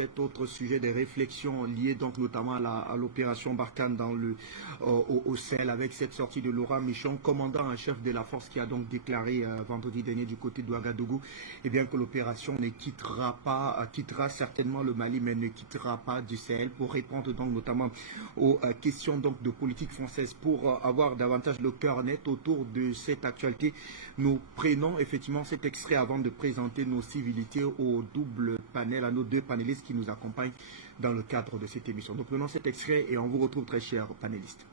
cet autre sujet des réflexions liées donc notamment à l'opération Barkhane au Sahel avec cette sortie de Laurent Michon, commandant en chef de la force qui a donc déclaré vendredi dernier du côté de Ouagadougou que l'opération ne quittera certainement le Mali mais ne quittera pas du Sahel pour répondre donc notamment aux questions donc de politique française. Pour avoir davantage le cœur net autour de cette actualité, nous prenons effectivement cet extrait avant de présenter nos civilités au double panel, à nos deux panélistes qui nous accompagnent dans le cadre de cette émission. Donc prenons cet extrait et on vous retrouve très chers panélistes.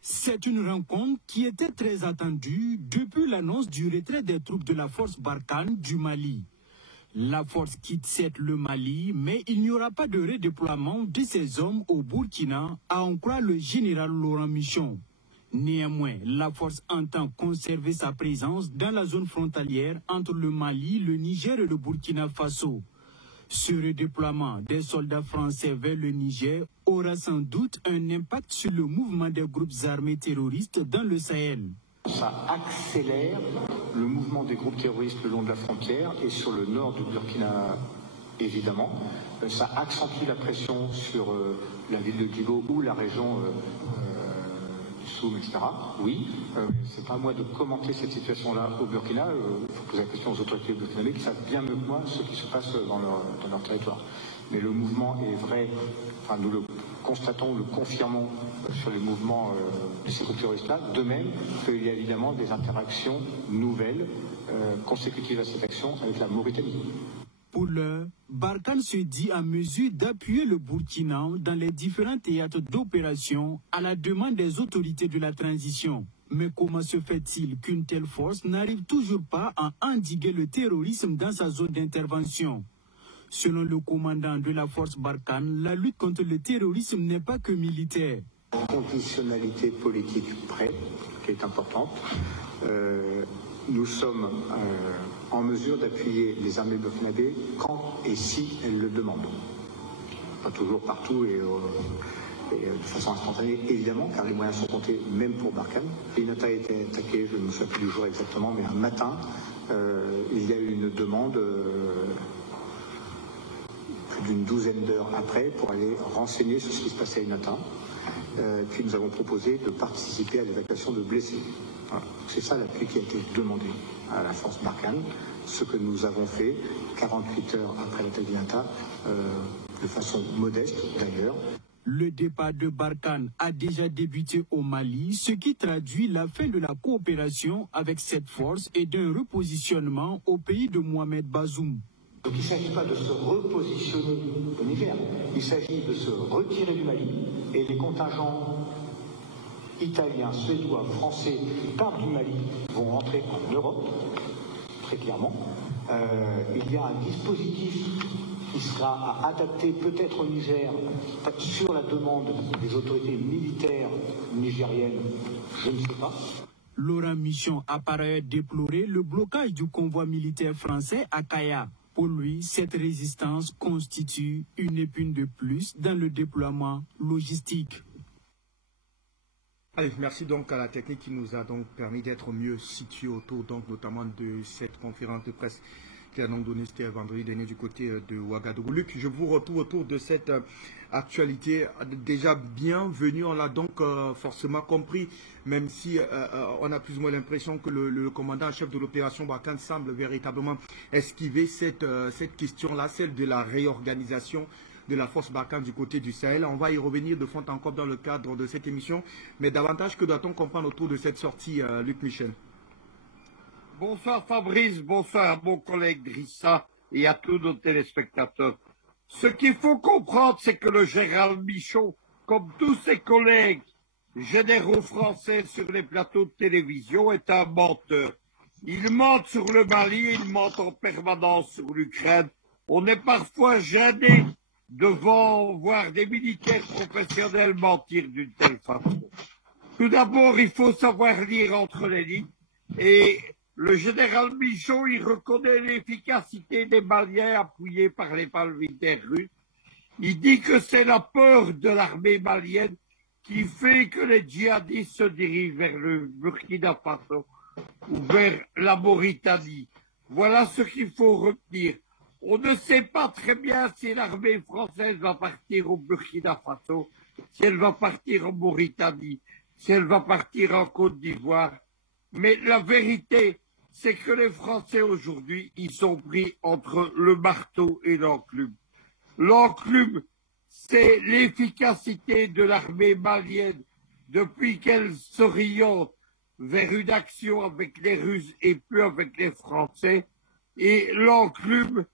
C'est une rencontre qui était très attendue depuis l'annonce du retrait des troupes de la force Barkhane du Mali. La force quitte certes le Mali, mais il n'y aura pas de redéploiement de ces hommes au Burkina, à en croire le général Laurent Michon. Néanmoins, la force entend conserver sa présence dans la zone frontalière entre le Mali, le Niger et le Burkina Faso. Ce redéploiement des soldats français vers le Niger aura sans doute un impact sur le mouvement des groupes armés terroristes dans le Sahel. Ça accélère le mouvement des groupes terroristes le long de la frontière et sur le nord du Burkina, évidemment. Ça accentue la pression sur la ville de Djibo ou la région Soum, etc. Oui, c'est pas à moi de commenter cette situation-là au Burkina. Il faut poser la question aux autorités burkinabées qui savent bien mieux que moi ce qui se passe dans leur territoire. Mais le mouvement est vrai, enfin nous le constatons, le confirmons sur les mouvements de ces groupes terroristes-là. De même qu'il y a évidemment des interactions nouvelles consécutives à cette action avec la Mauritanie. Pour l'heure, Barkhane se dit en mesure d'appuyer le Burkina dans les différents théâtres d'opération à la demande des autorités de la transition. Mais comment se fait-il qu'une telle force n'arrive toujours pas à endiguer le terrorisme dans sa zone d'intervention? Selon le commandant de la force Barkhane, la lutte contre le terrorisme n'est pas que militaire. Une conditionnalité politique près, qui est importante. Nous sommes en mesure d'appuyer les armées burkinabées quand et si elles le demandent. Pas toujours partout et de façon instantanée, évidemment, car les moyens sont comptés même pour Barkhane. Inata a été attaqué, je ne me souviens plus du jour exactement, mais un matin, il y a eu une demande plus d'une douzaine d'heures après pour aller renseigner sur ce qui se passait à Inata. Puis nous avons proposé de participer à l'évacuation de blessés. Voilà. C'est ça l'appui qui a été demandé à la force Barkhane, ce que nous avons fait 48 heures après l'attaque d'Inata, de façon modeste d'ailleurs. Le départ de Barkhane a déjà débuté au Mali, ce qui traduit la fin de la coopération avec cette force et d'un repositionnement au pays de Mohamed Bazoum. Donc il ne s'agit pas de se repositionner au Niger, il s'agit de se retirer du Mali et les contingents italiens, suédois, français qui partent du Mali vont rentrer en Europe, très clairement. Il y a un dispositif qui sera adapté peut-être au Niger sur la demande des autorités militaires nigériennes, je ne sais pas. Laurent Michon a par ailleurs déploré le blocage du convoi militaire français à Kaya. Pour lui, cette résistance constitue une épine de plus dans le déploiement logistique. Allez, merci donc à la technique qui nous a donc permis d'être mieux situés autour donc notamment de cette conférence de presse qui a donc donné c'était vendredi dernier du côté de Ouagadougou. Luc, je vous retrouve autour de cette actualité déjà bienvenue. On l'a donc forcément compris, même si on a plus ou moins l'impression que le commandant en chef de l'opération Barkhane semble véritablement esquiver cette question-là, celle de la réorganisation de la force Barkhane du côté du Sahel. On va y revenir de fond en comble dans le cadre de cette émission, mais davantage que doit-on comprendre autour de cette sortie, Luc Michel? Bonsoir Fabrice, bonsoir à mon collègue Drissa et à tous nos téléspectateurs. Ce qu'il faut comprendre, c'est que le général Michon, comme tous ses collègues généraux français sur les plateaux de télévision, est un menteur. Il ment sur le Mali, il ment en permanence sur l'Ukraine. On est parfois gêné devant voir des militaires professionnels mentir d'une telle façon. Tout d'abord, il faut savoir lire entre les lignes et le général Michon, il reconnaît l'efficacité des Maliens appuyés par les militaires russes. Il dit que c'est la peur de l'armée malienne qui fait que les djihadistes se dirigent vers le Burkina Faso ou vers la Mauritanie. Voilà ce qu'il faut retenir. On ne sait pas très bien si l'armée française va partir au Burkina Faso, si elle va partir en Mauritanie, si elle va partir en Côte d'Ivoire. Mais la vérité, c'est que les Français aujourd'hui, ils sont pris entre le marteau et l'enclume. L'enclume, c'est l'efficacité de l'armée malienne depuis qu'elle s'oriente vers une action avec les Russes et plus avec les Français. Et l'enclume,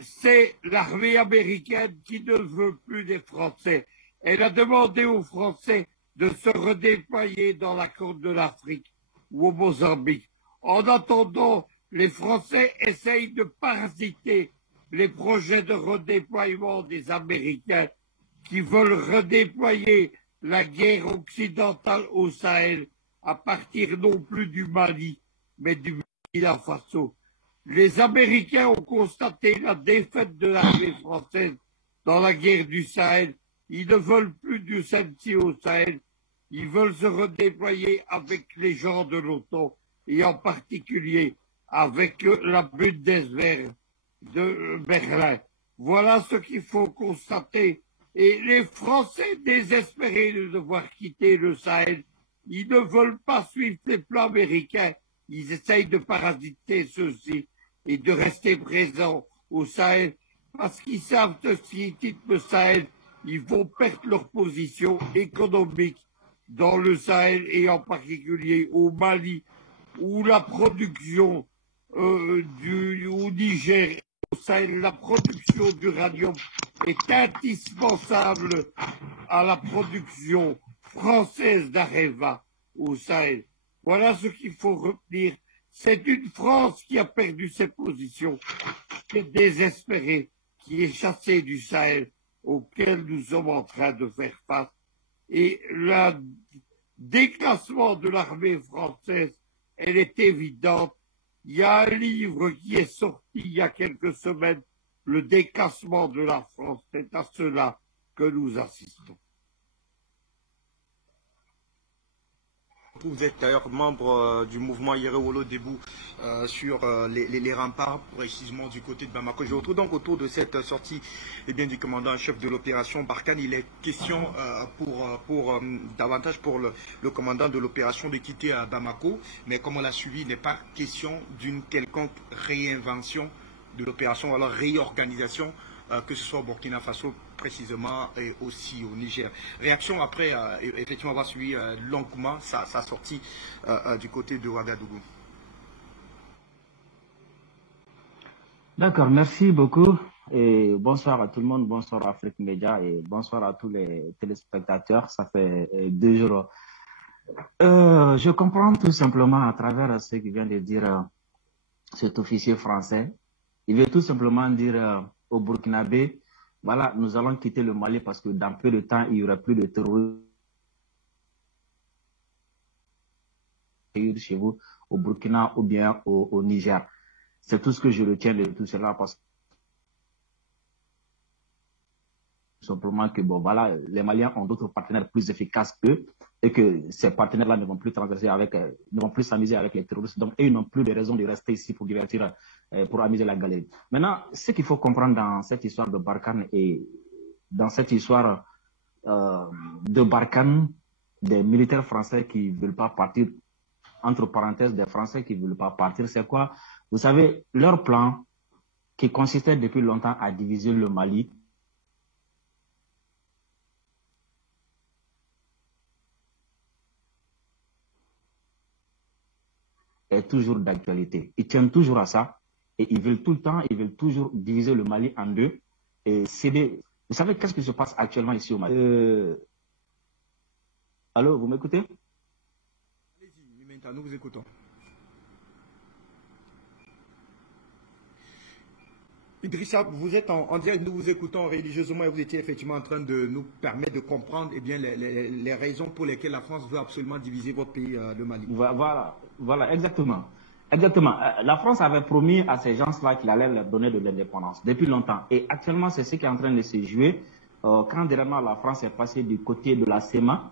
c'est l'armée américaine qui ne veut plus des Français. Elle a demandé aux Français de se redéployer dans la Corne de l'Afrique ou au Mozambique. En attendant, les Français essayent de parasiter les projets de redéploiement des Américains qui veulent redéployer la guerre occidentale au Sahel à partir non plus du Mali, mais du Burkina Faso. Les Américains ont constaté la défaite de l'armée française dans la guerre du Sahel. Ils ne veulent plus de celle-ci au Sahel. Ils veulent se redéployer avec les gens de l'OTAN et en particulier avec la Bundeswehr de Berlin. Voilà ce qu'il faut constater. Et les Français, désespérés de devoir quitter le Sahel, ils ne veulent pas suivre les plans américains. Ils essayent de parasiter ceux-ci et de rester présents au Sahel parce qu'ils savent que s'ils quittent le Sahel, ils vont perdre leur position économique dans le Sahel et en particulier au Mali, où la production au Niger, au Sahel, la production d'uranium est indispensable à la production française d'Areva au Sahel. Voilà ce qu'il faut retenir. C'est une France qui a perdu ses positions, qui est désespérée, qui est chassée du Sahel auquel nous sommes en train de faire face. Et le déclassement de l'armée française, elle est évidente. Il y a un livre qui est sorti il y a quelques semaines, Le déclassement de la France. C'est à cela que nous assistons. Vous êtes d'ailleurs membre du mouvement Yerewolo Debout sur les remparts, précisément du côté de Bamako. Je retrouve donc autour de cette sortie du commandant-chef de l'opération Barkhane. Il est question davantage pour le commandant de l'opération de quitter Bamako, mais comme on l'a suivi, il n'est pas question d'une quelconque réinvention de l'opération, alors réorganisation, que ce soit au Burkina Faso précisément et aussi au Niger. Réaction après, effectivement, avoir suivi longuement sa sortie du côté de Ouagadougou. D'accord, merci beaucoup et bonsoir à tout le monde, bonsoir à Afrique Média et bonsoir à tous les téléspectateurs. Ça fait 2 jours. Je comprends tout simplement à travers ce que vient de dire cet officier français. Il veut tout simplement dire au Burkinabé, voilà, nous allons quitter le Mali parce que dans peu de temps, il n'y aura plus de terroristes chez vous au Burkina ou bien au Niger. C'est tout ce que je retiens de tout cela parce que simplement que bon voilà, les Maliens ont d'autres partenaires plus efficaces qu'eux et que ces partenaires-là ne vont plus transgresser ne vont plus s'amuser avec les terroristes. Donc, ils n'ont plus de raison de rester ici pour divertir, pour amuser la galerie. Maintenant, ce qu'il faut comprendre dans cette histoire de Barkhane et dans cette histoire de Barkhane, des militaires français qui ne veulent pas partir, entre parenthèses, des Français qui ne veulent pas partir, c'est quoi? Vous savez, leur plan qui consistait depuis longtemps à diviser le Mali, est toujours d'actualité. Ils tiennent toujours à ça et ils veulent tout le temps, ils veulent toujours diviser le Mali en deux et céder. Vous savez qu'est-ce qui se passe actuellement ici au Mali? Allô, vous m'écoutez? Allez-y, nous vous écoutons. Idrissa, vous êtes en direct, nous vous écoutons religieusement et vous étiez effectivement en train de nous permettre de comprendre les raisons pour lesquelles la France veut absolument diviser votre pays, le Mali. Voilà, exactement. Exactement. La France avait promis à ces gens-là qu'il allait leur donner de l'indépendance depuis longtemps. Et actuellement, c'est ce qui est en train de se jouer. Quand dernièrement la France est passée du côté de la CEMA,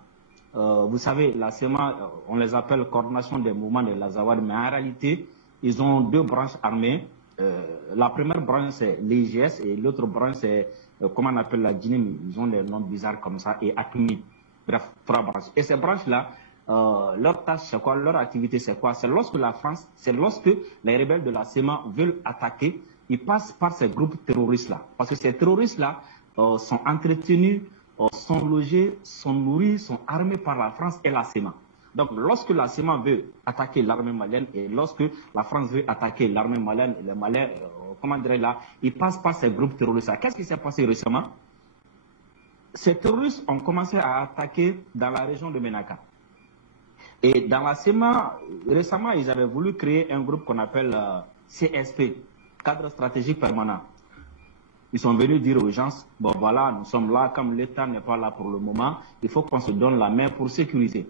vous savez, la CEMA, on les appelle coordination des mouvements de l'Azawad, mais en réalité, ils ont 2 branches armées. La première branche, c'est l'IGS et l'autre branche, c'est, comment on appelle la Guinée, ils ont des noms bizarres comme ça, et ACMI. Bref, 3 branches. Et ces branches-là, leur tâche, c'est quoi? Leur activité, c'est quoi? C'est lorsque la France, c'est lorsque les rebelles de la CEMA veulent attaquer, ils passent par ces groupes terroristes-là. Parce que ces terroristes-là sont entretenus, sont logés, sont nourris, sont armés par la France et la CEMA. Donc, lorsque la CEMA veut attaquer l'armée malienne et lorsque la France veut attaquer l'armée malienne, les Maliens, comment dirais-je là, ils passent par ces groupes terroristes-là. Qu'est-ce qui s'est passé récemment? Ces terroristes ont commencé à attaquer dans la région de Ménaka. Et dans la CEMA, récemment, ils avaient voulu créer un groupe qu'on appelle CSP, Cadre Stratégique Permanent. Ils sont venus dire aux gens, bon voilà, nous sommes là, comme l'État n'est pas là pour le moment, il faut qu'on se donne la main pour sécuriser.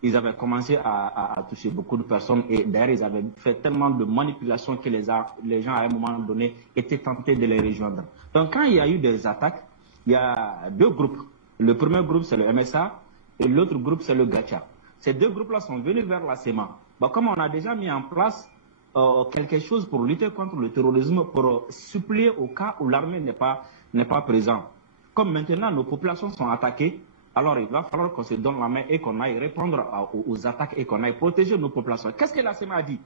Ils avaient commencé à toucher beaucoup de personnes et d'ailleurs, ils avaient fait tellement de manipulations que les gens, à un moment donné, étaient tentés de les rejoindre. Donc, quand il y a eu des attaques, il y a 2 groupes. Le premier groupe, c'est le MSA et l'autre groupe, c'est le Gacha. Ces 2 groupes-là sont venus vers la CEMA. Bon, comme on a déjà mis en place quelque chose pour lutter contre le terrorisme, pour suppléer au cas où l'armée n'est pas présente. Comme maintenant, nos populations sont attaquées, alors il va falloir qu'on se donne la main et qu'on aille répondre aux attaques et qu'on aille protéger nos populations. Qu'est-ce que la CEMA a dit?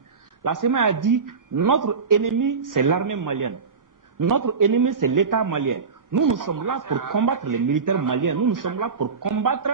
La CEMA a dit, notre ennemi, c'est l'armée malienne. Notre ennemi, c'est l'État malien. Nous sommes là pour combattre les militaires maliens. Nous sommes là pour combattre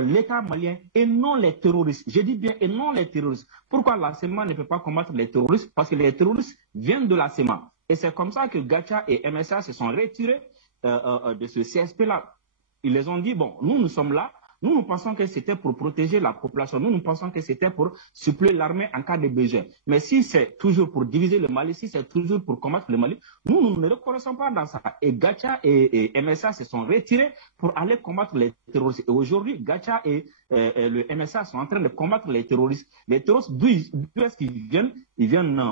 l'État malien et non les terroristes. Je dis bien et non les terroristes. Pourquoi la CEMA ne peut pas combattre les terroristes? Parce que les terroristes viennent de la CEMA. Et c'est comme ça que Gacha et MSA se sont retirés de ce CSP-là. Ils les ont dit, bon, nous sommes là. Nous pensons que c'était pour protéger la population. Nous pensons que c'était pour suppléer l'armée en cas de besoin. Mais si c'est toujours pour diviser le Mali, si c'est toujours pour combattre le Mali, nous ne reconnaissons pas dans ça. Et Gacha et MSA se sont retirés pour aller combattre les terroristes. Et aujourd'hui, Gacha et le MSA sont en train de combattre les terroristes. Les terroristes, d'où est-ce qu'ils viennent? Ils viennent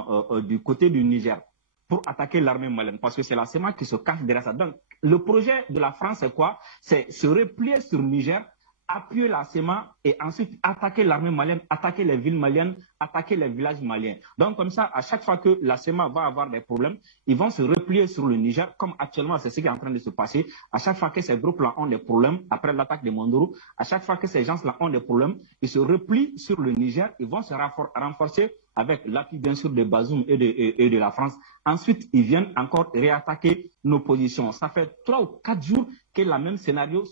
du côté du Niger pour attaquer l'armée malienne, parce que c'est la CEMA qui se cache derrière ça. Donc, le projet de la France, c'est quoi? C'est se replier sur le Niger, appuyer la CEMA et ensuite attaquer l'armée malienne, attaquer les villes maliennes, attaquer les villages maliens. Donc comme ça, à chaque fois que la CEMA va avoir des problèmes, ils vont se replier sur le Niger, comme actuellement c'est ce qui est en train de se passer. À chaque fois que ces groupes-là ont des problèmes, après l'attaque de Mondoro, à chaque fois que ces gens-là ont des problèmes, ils se replient sur le Niger, ils vont se renforcer avec l'appui bien sûr de Bazoum et de la France. Ensuite, ils viennent encore réattaquer nos positions. Ça fait 3 ou 4 jours que le même scénario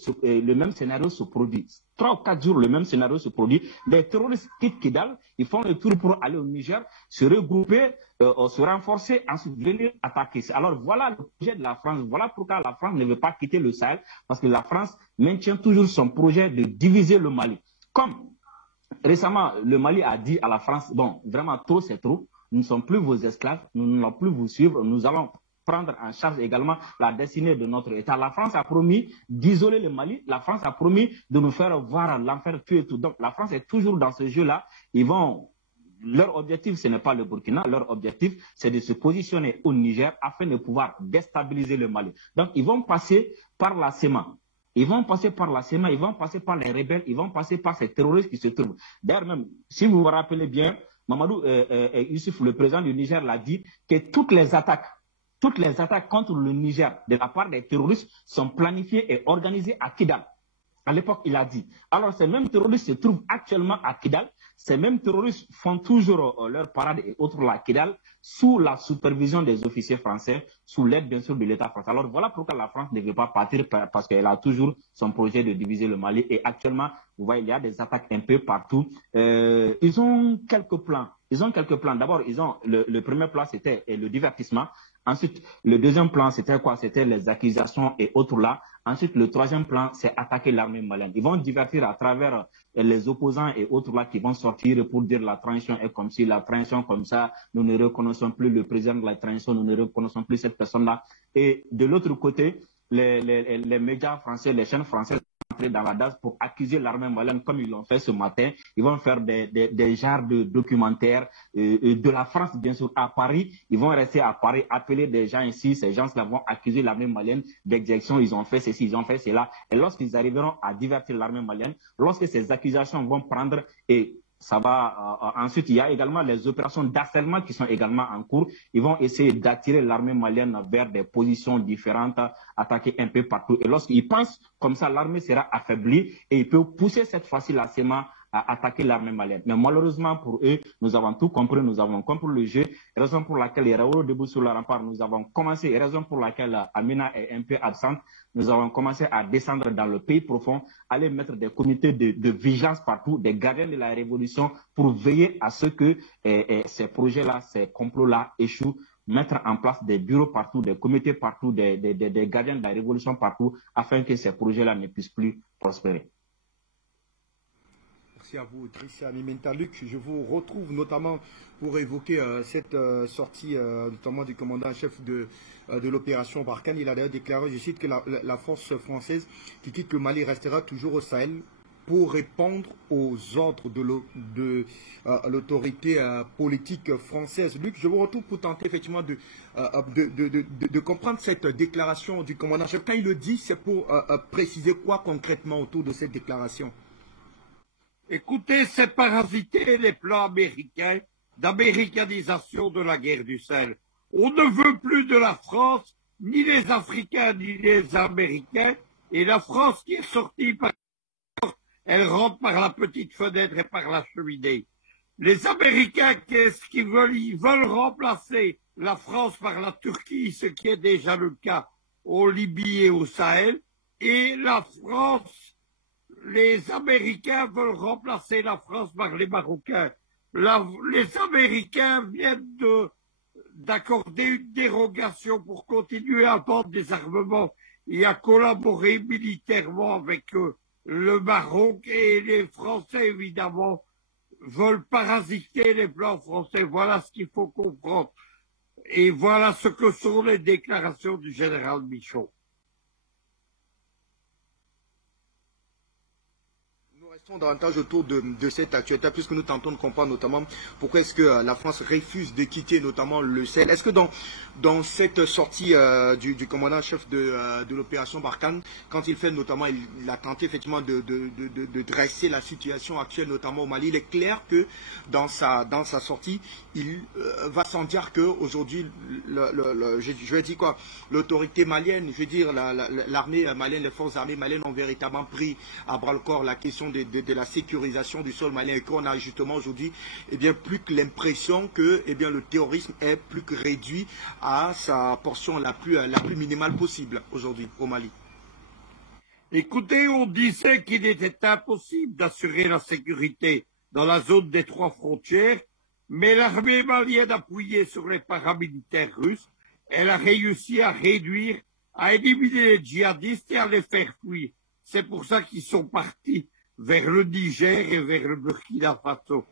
se produit. 3 ou 4 jours, le même scénario se produit. Les terroristes quittent Kidal, ils font le tour pour aller au Niger, se regrouper, se renforcer, ensuite venir attaquer. Alors voilà le projet de la France. Voilà pourquoi la France ne veut pas quitter le Sahel, parce que la France maintient toujours son projet de diviser le Mali. Comme récemment, le Mali a dit à la France, bon, vraiment trop c'est trop, nous ne sommes plus vos esclaves, nous n'allons plus vous suivre, nous allons prendre en charge également la destinée de notre État. La France a promis d'isoler le Mali, la France a promis de nous faire voir l'enfer tuer et tout. Donc la France est toujours dans ce jeu-là. Leur objectif, ce n'est pas le Burkina, leur objectif, c'est de se positionner au Niger afin de pouvoir déstabiliser le Mali. Donc ils vont passer par la CEMA. Ils vont passer par la CEMA, ils vont passer par les rebelles, ils vont passer par ces terroristes qui se trouvent. D'ailleurs même, si vous vous rappelez bien, Mamadou Youssouf, le président du Niger, l'a dit que toutes les attaques contre le Niger de la part des terroristes sont planifiées et organisées à Kidal. À l'époque, il a dit. Alors, ces mêmes terroristes se trouvent actuellement à Kidal. Ces mêmes terroristes font toujours leur parade et autres là à Kidal, sous la supervision des officiers français, sous l'aide bien sûr de l'État français. Alors, voilà pourquoi la France ne veut pas partir, parce qu'elle a toujours son projet de diviser le Mali. Et actuellement, vous voyez, il y a des attaques un peu partout. Ils ont quelques plans. D'abord, ils ont le premier plan, c'était le divertissement. Ensuite, le deuxième plan, c'était quoi? C'était les accusations et autres là. Ensuite, le troisième plan, c'est attaquer l'armée malienne. Ils vont divertir à travers les opposants et autres là qui vont sortir pour dire la transition est comme si, la transition comme ça, nous ne reconnaissons plus le président de la transition, nous ne reconnaissons plus cette personne-là. Et de l'autre côté, les médias français, les chaînes françaises entrer dans la DAS pour accuser l'armée malienne comme ils l'ont fait ce matin. Ils vont faire des genres de documentaires de la France, bien sûr, à Paris. Ils vont rester à Paris, appeler des gens ici. Ces gens-là vont accuser l'armée malienne d'exécution. Ils ont fait ceci, ils ont fait cela. Et lorsqu'ils arriveront à divertir l'armée malienne, lorsque ces accusations vont prendre et Ça va. Ensuite, il y a également les opérations d'harcèlement qui sont également en cours. Ils vont essayer d'attirer l'armée malienne vers des positions différentes, attaquer un peu partout. Et lorsqu'ils pensent comme ça, l'armée sera affaiblie et ils peuvent pousser cette fois-ci la CEMA à attaquer l'armée malienne. Mais malheureusement pour eux, nous avons tout compris, nous avons compris le jeu, raison pour laquelle Raoul debout sur le rempart, nous avons commencé, raison pour laquelle Amina est un peu absente, nous avons commencé à descendre dans le pays profond, aller mettre des comités de vigilance partout, des gardiens de la révolution pour veiller à ce que ces projets-là, ces complots-là échouent, mettre en place des bureaux partout, des comités partout, des gardiens de la révolution partout, afin que ces projets-là ne puissent plus prospérer. Merci à vous, Drissa Mimenta. Luc, je vous retrouve notamment pour évoquer cette sortie, notamment du commandant-chef de l'opération Barkhane. Il a d'ailleurs déclaré, je cite, que la force française qui quitte le Mali restera toujours au Sahel pour répondre aux ordres de l'autorité politique française. Luc, je vous retrouve pour tenter effectivement de comprendre cette déclaration du commandant-chef. Quand il le dit, c'est pour préciser quoi concrètement autour de cette déclaration? Écoutez, c'est parasiter les plans américains d'américanisation de la guerre du Sahel. On ne veut plus de la France, ni les Africains, ni les Américains, et la France qui est sortie, elle rentre par la petite fenêtre et par la cheminée. Les Américains, qu'est-ce qu'ils veulent? Ils veulent remplacer la France par la Turquie, ce qui est déjà le cas au Libye et au Sahel, et la France, les Américains veulent remplacer la France par les Marocains. Les Américains viennent d'accorder une dérogation pour continuer à vendre des armements et à collaborer militairement avec le Maroc, et les Français, évidemment, veulent parasiter les plans français. Voilà ce qu'il faut comprendre. Et voilà ce que sont les déclarations du général Michon. Restons davantage autour de cette actualité, puisque nous tentons de comprendre notamment pourquoi est-ce que la France refuse de quitter notamment le Sahel. Est-ce que dans cette sortie du commandant-chef de l'opération Barkhane, quand il fait notamment, il a tenté effectivement de dresser la situation actuelle, notamment au Mali, il est clair que dans sa sortie, il va sans dire qu'aujourd'hui, je vais dire quoi, l'autorité malienne, je veux dire l'armée malienne, les forces armées maliennes ont véritablement pris à bras le corps la question de la sécurisation du sol malien, et qu'on a justement aujourd'hui plus que l'impression que le terrorisme est plus que réduit à sa portion la plus minimale possible aujourd'hui au Mali. Écoutez, on disait qu'il était impossible d'assurer la sécurité dans la zone des 3 frontières, mais l'armée malienne appuyée sur les paramilitaires russes, elle a réussi à réduire, à éliminer les djihadistes et à les faire fuir. C'est pour ça qu'ils sont partis vers le Niger et vers le Burkina Faso.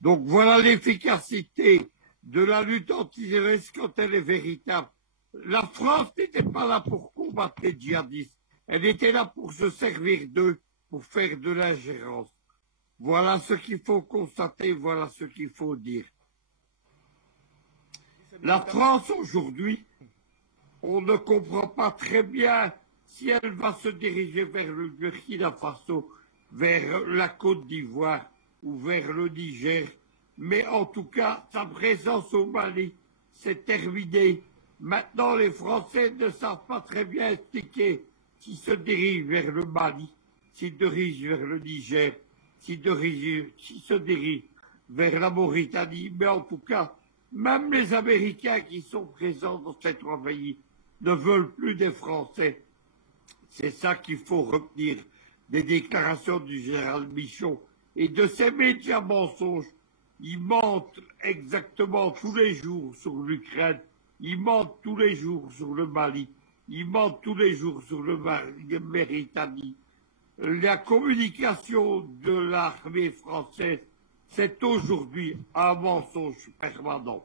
Donc voilà l'efficacité de la lutte antiterroriste quand elle est véritable. La France n'était pas là pour combattre les djihadistes. Elle était là pour se servir d'eux, pour faire de l'ingérence. Voilà ce qu'il faut constater, voilà ce qu'il faut dire. La France aujourd'hui, on ne comprend pas très bien si elle va se diriger vers le Burkina Faso, vers la Côte d'Ivoire ou vers le Niger. Mais en tout cas, sa présence au Mali, c'est terminé. Maintenant, les Français ne savent pas très bien expliquer s'ils se dirigent vers le Mali, s'ils se dirigent vers le Niger, s'ils se dirigent vers la Mauritanie. Mais en tout cas, même les Américains qui sont présents dans ces 3 pays ne veulent plus des Français. C'est ça qu'il faut retenir des déclarations du général Michon et de ces médias mensonges. Ils mentent exactement tous les jours sur l'Ukraine, ils mentent tous les jours sur le Mali, ils mentent tous les jours sur le Mauritanie. La communication de l'armée française, c'est aujourd'hui un mensonge permanent.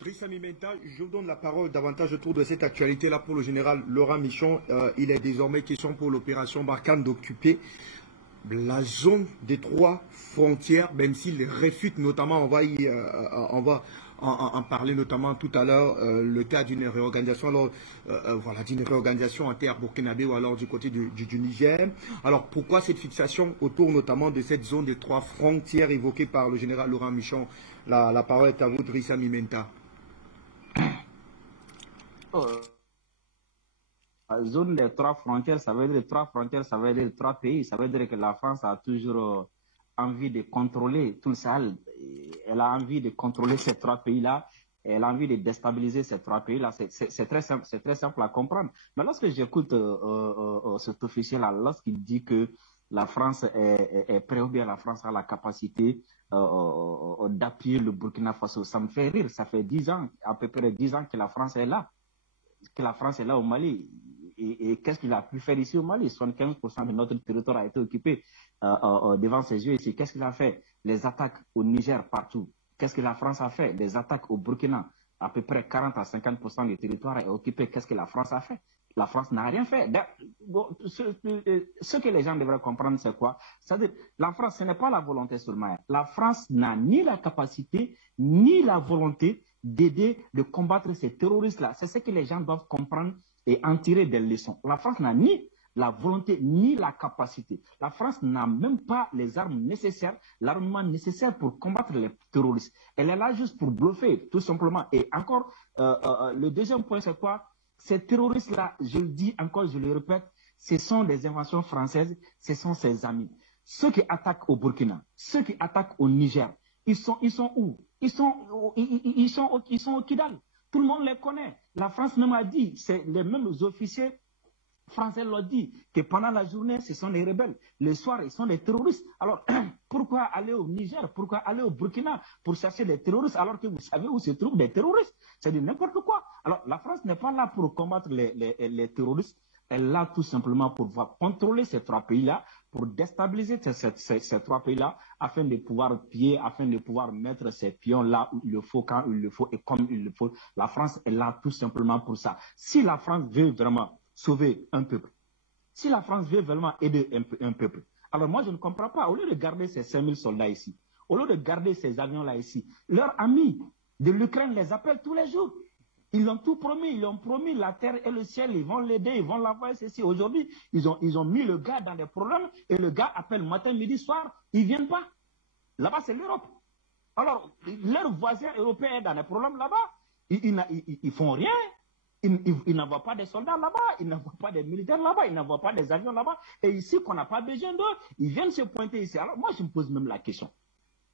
Drissa Mimenta, je vous donne la parole davantage autour de cette actualité-là pour le général Laurent Michon. Il est désormais question pour l'opération Barkhane d'occuper la zone des 3 frontières, même s'il réfute notamment, on va en parlait notamment tout à l'heure, le cas d'une réorganisation, alors, voilà, d'une réorganisation en terre burkinabé ou alors du côté du Niger. Alors pourquoi cette fixation autour notamment de cette zone des 3 frontières évoquée par le général Laurent Michon? La parole est à vous, Drissa Mimenta. La zone des 3 frontières, ça veut dire 3 frontières, ça veut dire 3 pays. Ça veut dire que la France a toujours envie de contrôler tout le Sahel. Elle a envie de contrôler ces 3 pays-là. Elle a envie de déstabiliser ces 3 pays-là. C'est très simple à comprendre. Mais lorsque j'écoute cet officiel-là, lorsqu'il dit que la France est prête, ou bien la France a la capacité d'appuyer le Burkina Faso, ça me fait rire. Ça fait 10 ans, à peu près 10 ans que la France est là. Que la France est là au Mali. Et qu'est-ce qu'il a pu faire ici au Mali? 75% de notre territoire a été occupé devant ses yeux ici. Qu'est-ce qu'il a fait? Les attaques au Niger partout. Qu'est-ce que la France a fait? Les attaques au Burkina. À peu près 40 à 50% du territoire est occupé. Qu'est-ce que la France a fait? La France n'a rien fait. Ce que les gens devraient comprendre, c'est quoi? C'est-à-dire, la France, ce n'est pas la volonté seulement. La France n'a ni la capacité, ni la volonté d'aider, de combattre ces terroristes-là. C'est ce que les gens doivent comprendre et en tirer des leçons. La France n'a ni la volonté ni la capacité. La France n'a même pas les armes nécessaires, l'armement nécessaire pour combattre les terroristes. Elle est là juste pour bluffer, tout simplement. Et encore, le deuxième point, c'est quoi? Ces terroristes-là, je le dis encore, je le répète, ce sont des inventions françaises, ce sont ses amis. Ceux qui attaquent au Burkina, ceux qui attaquent au Niger, ils sont où? Ils sont au Kidal. Tout le monde les connaît. La France même a dit, c'est les mêmes officiers français l'ont dit, que pendant la journée, ce sont les rebelles. Le soir, ils sont les terroristes. Alors, pourquoi aller au Niger? Pourquoi aller au Burkina pour chercher des terroristes alors que vous savez où se trouvent des terroristes? C'est de n'importe quoi. Alors, la France n'est pas là pour combattre les terroristes. Elle est là tout simplement pour contrôler ces 3 pays-là, pour déstabiliser ces 3 pays-là, afin de pouvoir piller, afin de pouvoir mettre ces pions là où il le faut, quand il le faut et comme il le faut. La France est là tout simplement pour ça. Si la France veut vraiment sauver un peuple, si la France veut vraiment aider un peuple, alors moi je ne comprends pas. Au lieu de garder ces 5000 soldats ici, au lieu de garder ces avions-là ici, leurs amis de l'Ukraine les appellent tous les jours. Ils ont tout promis, ils ont promis la terre et le ciel, ils vont l'aider, ils vont l'envoyer ceci. Aujourd'hui, ils ont mis le gars dans des problèmes et le gars appelle matin, midi, soir, ils ne viennent pas. Là-bas, c'est l'Europe. Alors, leurs voisins européens dans des problèmes là-bas, ils ne font rien. Ils n'envoient pas des soldats là-bas, ils n'envoient pas des militaires là-bas, ils n'envoient pas des avions là-bas. Et ici, qu'on n'a pas besoin d'eux, ils viennent se pointer ici. Alors, moi, je me pose même la question.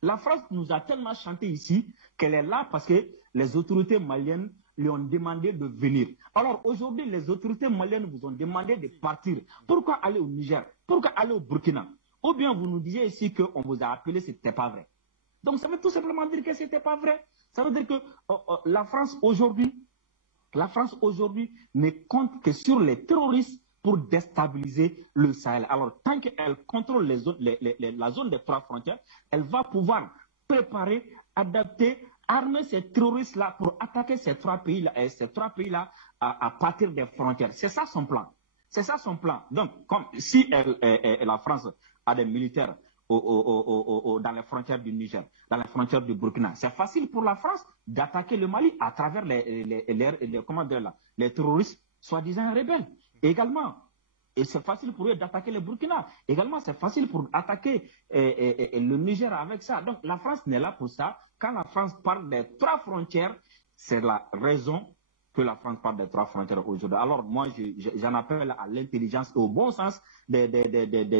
La France nous a tellement chanté ici qu'elle est là parce que les autorités maliennes lui ont demandé de venir. Alors aujourd'hui, les autorités maliennes vous ont demandé de partir. Pourquoi aller au Niger? Pourquoi aller au Burkina? Ou bien vous nous disiez ici qu'on vous a appelé, ce n'était pas vrai. Donc ça veut tout simplement dire que ce n'était pas vrai. Ça veut dire que la France aujourd'hui ne compte que sur les terroristes pour déstabiliser le Sahel. Alors tant qu'elle contrôle la zone des 3 frontières, elle va pouvoir préparer, adapter, armer ces terroristes-là pour attaquer ces 3 pays-là à partir des frontières. C'est ça son plan. C'est ça son plan. Donc, si la France a des militaires dans les frontières du Niger, dans les frontières du Burkina, c'est facile pour la France d'attaquer le Mali à travers les terroristes soi-disant rebelles. Également, et c'est facile pour eux d'attaquer le Burkina. Également, c'est facile pour attaquer le Niger avec ça. Donc, la France n'est là pour ça. Quand la France parle des 3 frontières, c'est la raison que la France parle des 3 frontières aujourd'hui. Alors, moi, j'en appelle à l'intelligence et au bon sens des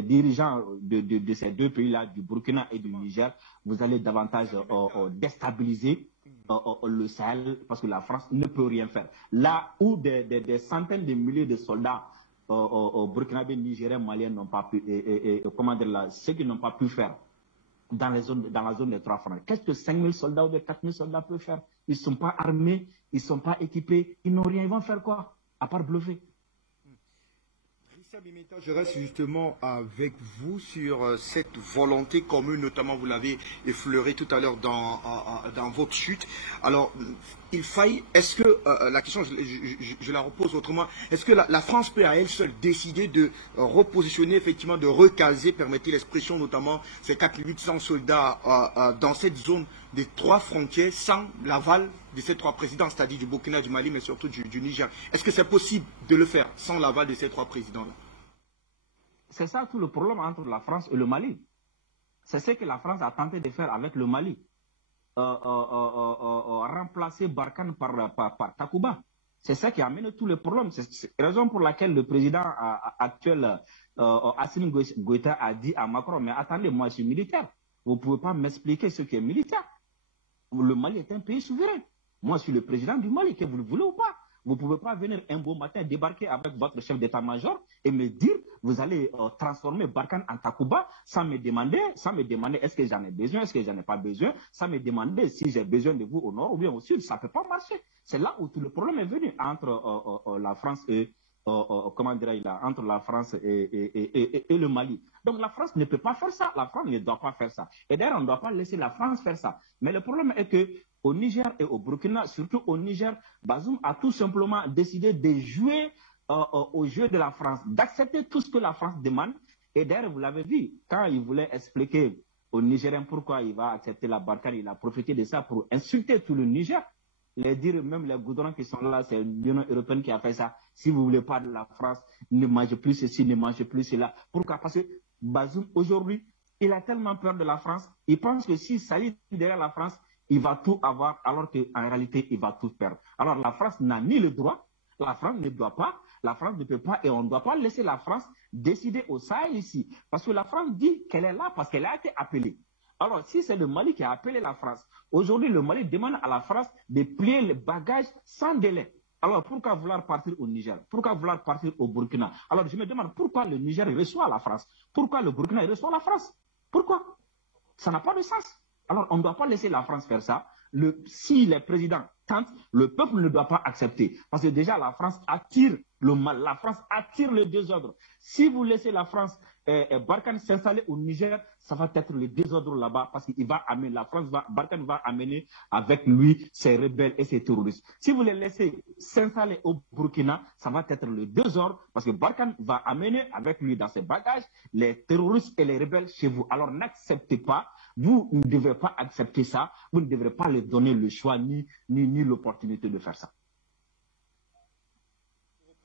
dirigeants de ces 2 pays-là, du Burkina et du Niger. Vous allez davantage déstabiliser le Sahel parce que la France ne peut rien faire. Là où des centaines de milliers de soldats au Burkinabé, Nigériens, Maliens n'ont pas pu, ceux qui n'ont pas pu faire dans la zone des 3 frontières. Qu'est-ce que 5000 soldats ou 4000 soldats peuvent faire? Ils ne sont pas armés, ils ne sont pas équipés, ils n'ont rien. Ils vont faire quoi? À part bluffer. Je reste justement avec vous sur cette volonté commune, notamment vous l'avez effleuré tout à l'heure dans votre chute. Alors, est-ce que, la question, je la repose autrement, est-ce que la France peut à elle seule décider de repositionner, effectivement, de recaser, permettez l'expression, notamment ces 4800 soldats dans cette zone des trois frontières sans l'aval de ces trois présidents, c'est-à-dire du Burkina, du Mali, mais surtout du Niger. Est-ce que c'est possible de le faire sans l'aval de ces trois présidents-là? C'est ça tout le problème entre la France et le Mali. C'est ce que la France a tenté de faire avec le Mali. Remplacer Barkhane par Takuba. C'est ça qui a amené tous les problèmes. C'est la raison pour laquelle le président actuel, Assimi Goïta, a dit à Macron, mais attendez, moi je suis militaire. Vous ne pouvez pas m'expliquer ce qui est militaire. Le Mali est un pays souverain. Moi je suis le président du Mali, que vous le voulez ou pas. Vous ne pouvez pas venir un beau matin débarquer avec votre chef d'état-major et me dire, vous allez transformer Barkhane en Takuba sans me demander est-ce que j'en ai besoin, est-ce que j'en ai pas besoin, sans me demander si j'ai besoin de vous au nord ou bien au sud. Ça ne peut pas marcher. C'est là où tout le problème est venu entre la France et entre la France et le Mali. Donc la France ne peut pas faire ça. La France ne doit pas faire ça. Et d'ailleurs, on ne doit pas laisser la France faire ça. Mais le problème est que au Niger et au Burkina, surtout au Niger, Bazoum a tout simplement décidé de jouer au jeu de la France, d'accepter tout ce que la France demande. Et d'ailleurs, vous l'avez vu, quand il voulait expliquer aux Nigériens pourquoi il va accepter la Barkhane, il a profité de ça pour insulter tout le Niger. Les dire, même les goudrons qui sont là, c'est l'Union européenne qui a fait ça. Si vous ne voulez pas de la France, ne mangez plus ceci, ne mangez plus cela. Pourquoi? Parce que Bazoum, aujourd'hui, il a tellement peur de la France, il pense que s'il s'allie derrière la France, il va tout avoir, alors qu'en réalité, il va tout perdre. Alors la France n'a ni le droit, la France ne doit pas, la France ne peut pas, et on ne doit pas laisser la France décider au Sahel ici. Parce que la France dit qu'elle est là parce qu'elle a été appelée. Alors, si c'est le Mali qui a appelé la France, aujourd'hui, le Mali demande à la France de plier les bagages sans délai. Alors, pourquoi vouloir partir au Niger? Pourquoi vouloir partir au Burkina? Alors, je me demande pourquoi le Niger reçoit la France? Pourquoi le Burkina reçoit la France? Pourquoi? Ça n'a pas de sens. Alors, on ne doit pas laisser la France faire ça. Si les présidents tentent, le peuple ne doit pas accepter. Parce que déjà, la France attire le mal. La France attire le désordre. Si vous laissez la France, Barkhane s'installer au Niger, ça va être le désordre là-bas parce qu'il va amener, Barkhane va amener avec lui ses rebelles et ses terroristes. Si vous les laissez s'installer au Burkina, ça va être le désordre parce que Barkhane va amener avec lui dans ses bagages les terroristes et les rebelles chez vous. Alors n'acceptez pas. Vous ne devez pas accepter ça. Vous ne devrez pas leur donner le choix ni l'opportunité de faire ça.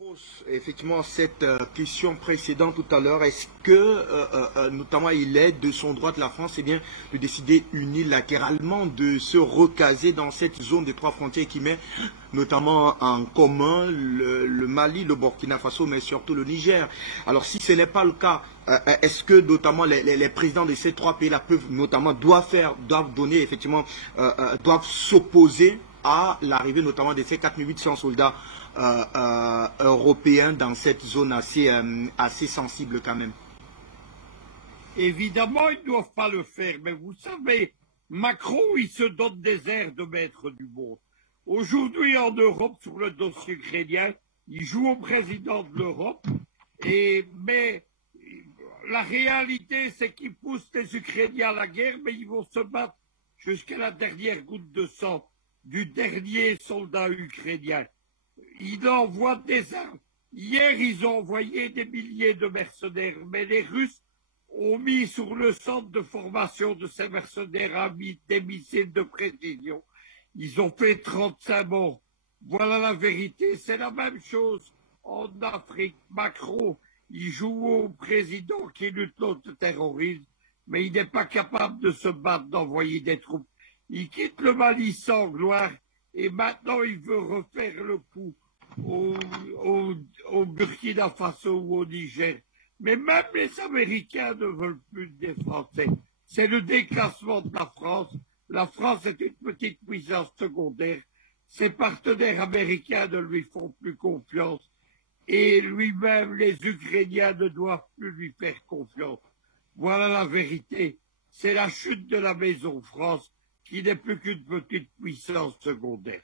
Je pose effectivement cette question précédente tout à l'heure. Est-ce que, notamment, il est de son droit de la France de décider unilatéralement de se recaser dans cette zone des trois frontières qui met notamment en commun le Mali, le Burkina Faso, mais surtout le Niger. Alors, si ce n'est pas le cas, est-ce que notamment les présidents de ces trois pays-là doivent donner effectivement, doivent s'opposer à l'arrivée notamment de ces 4800 soldats européens dans cette zone assez sensible quand même? Évidemment, ils ne doivent pas le faire, mais vous savez, Macron, il se donne des airs de maître du monde. Aujourd'hui, en Europe, sur le dossier ukrainien, il joue au président de l'Europe, mais la réalité, c'est qu'ils poussent les Ukrainiens à la guerre, mais ils vont se battre jusqu'à la dernière goutte de sang du dernier soldat ukrainien. Ils envoient des armes. Hier, ils ont envoyé des milliers de mercenaires, mais les Russes ont mis sur le centre de formation de ces mercenaires des missiles de précision. Ils ont fait 35 morts. Voilà la vérité. C'est la même chose en Afrique. Macron, il joue au président qui lutte contre le terrorisme, mais il n'est pas capable de se battre, d'envoyer des troupes. Il quitte le Mali sans gloire et maintenant il veut refaire le coup au Burkina Faso ou au Niger. Mais même les Américains ne veulent plus des Français. C'est le déclassement de la France. La France est une petite puissance secondaire. Ses partenaires américains ne lui font plus confiance. Et lui-même, les Ukrainiens ne doivent plus lui faire confiance. Voilà la vérité. C'est la chute de la maison France qui n'est plus qu'une petite puissance secondaire.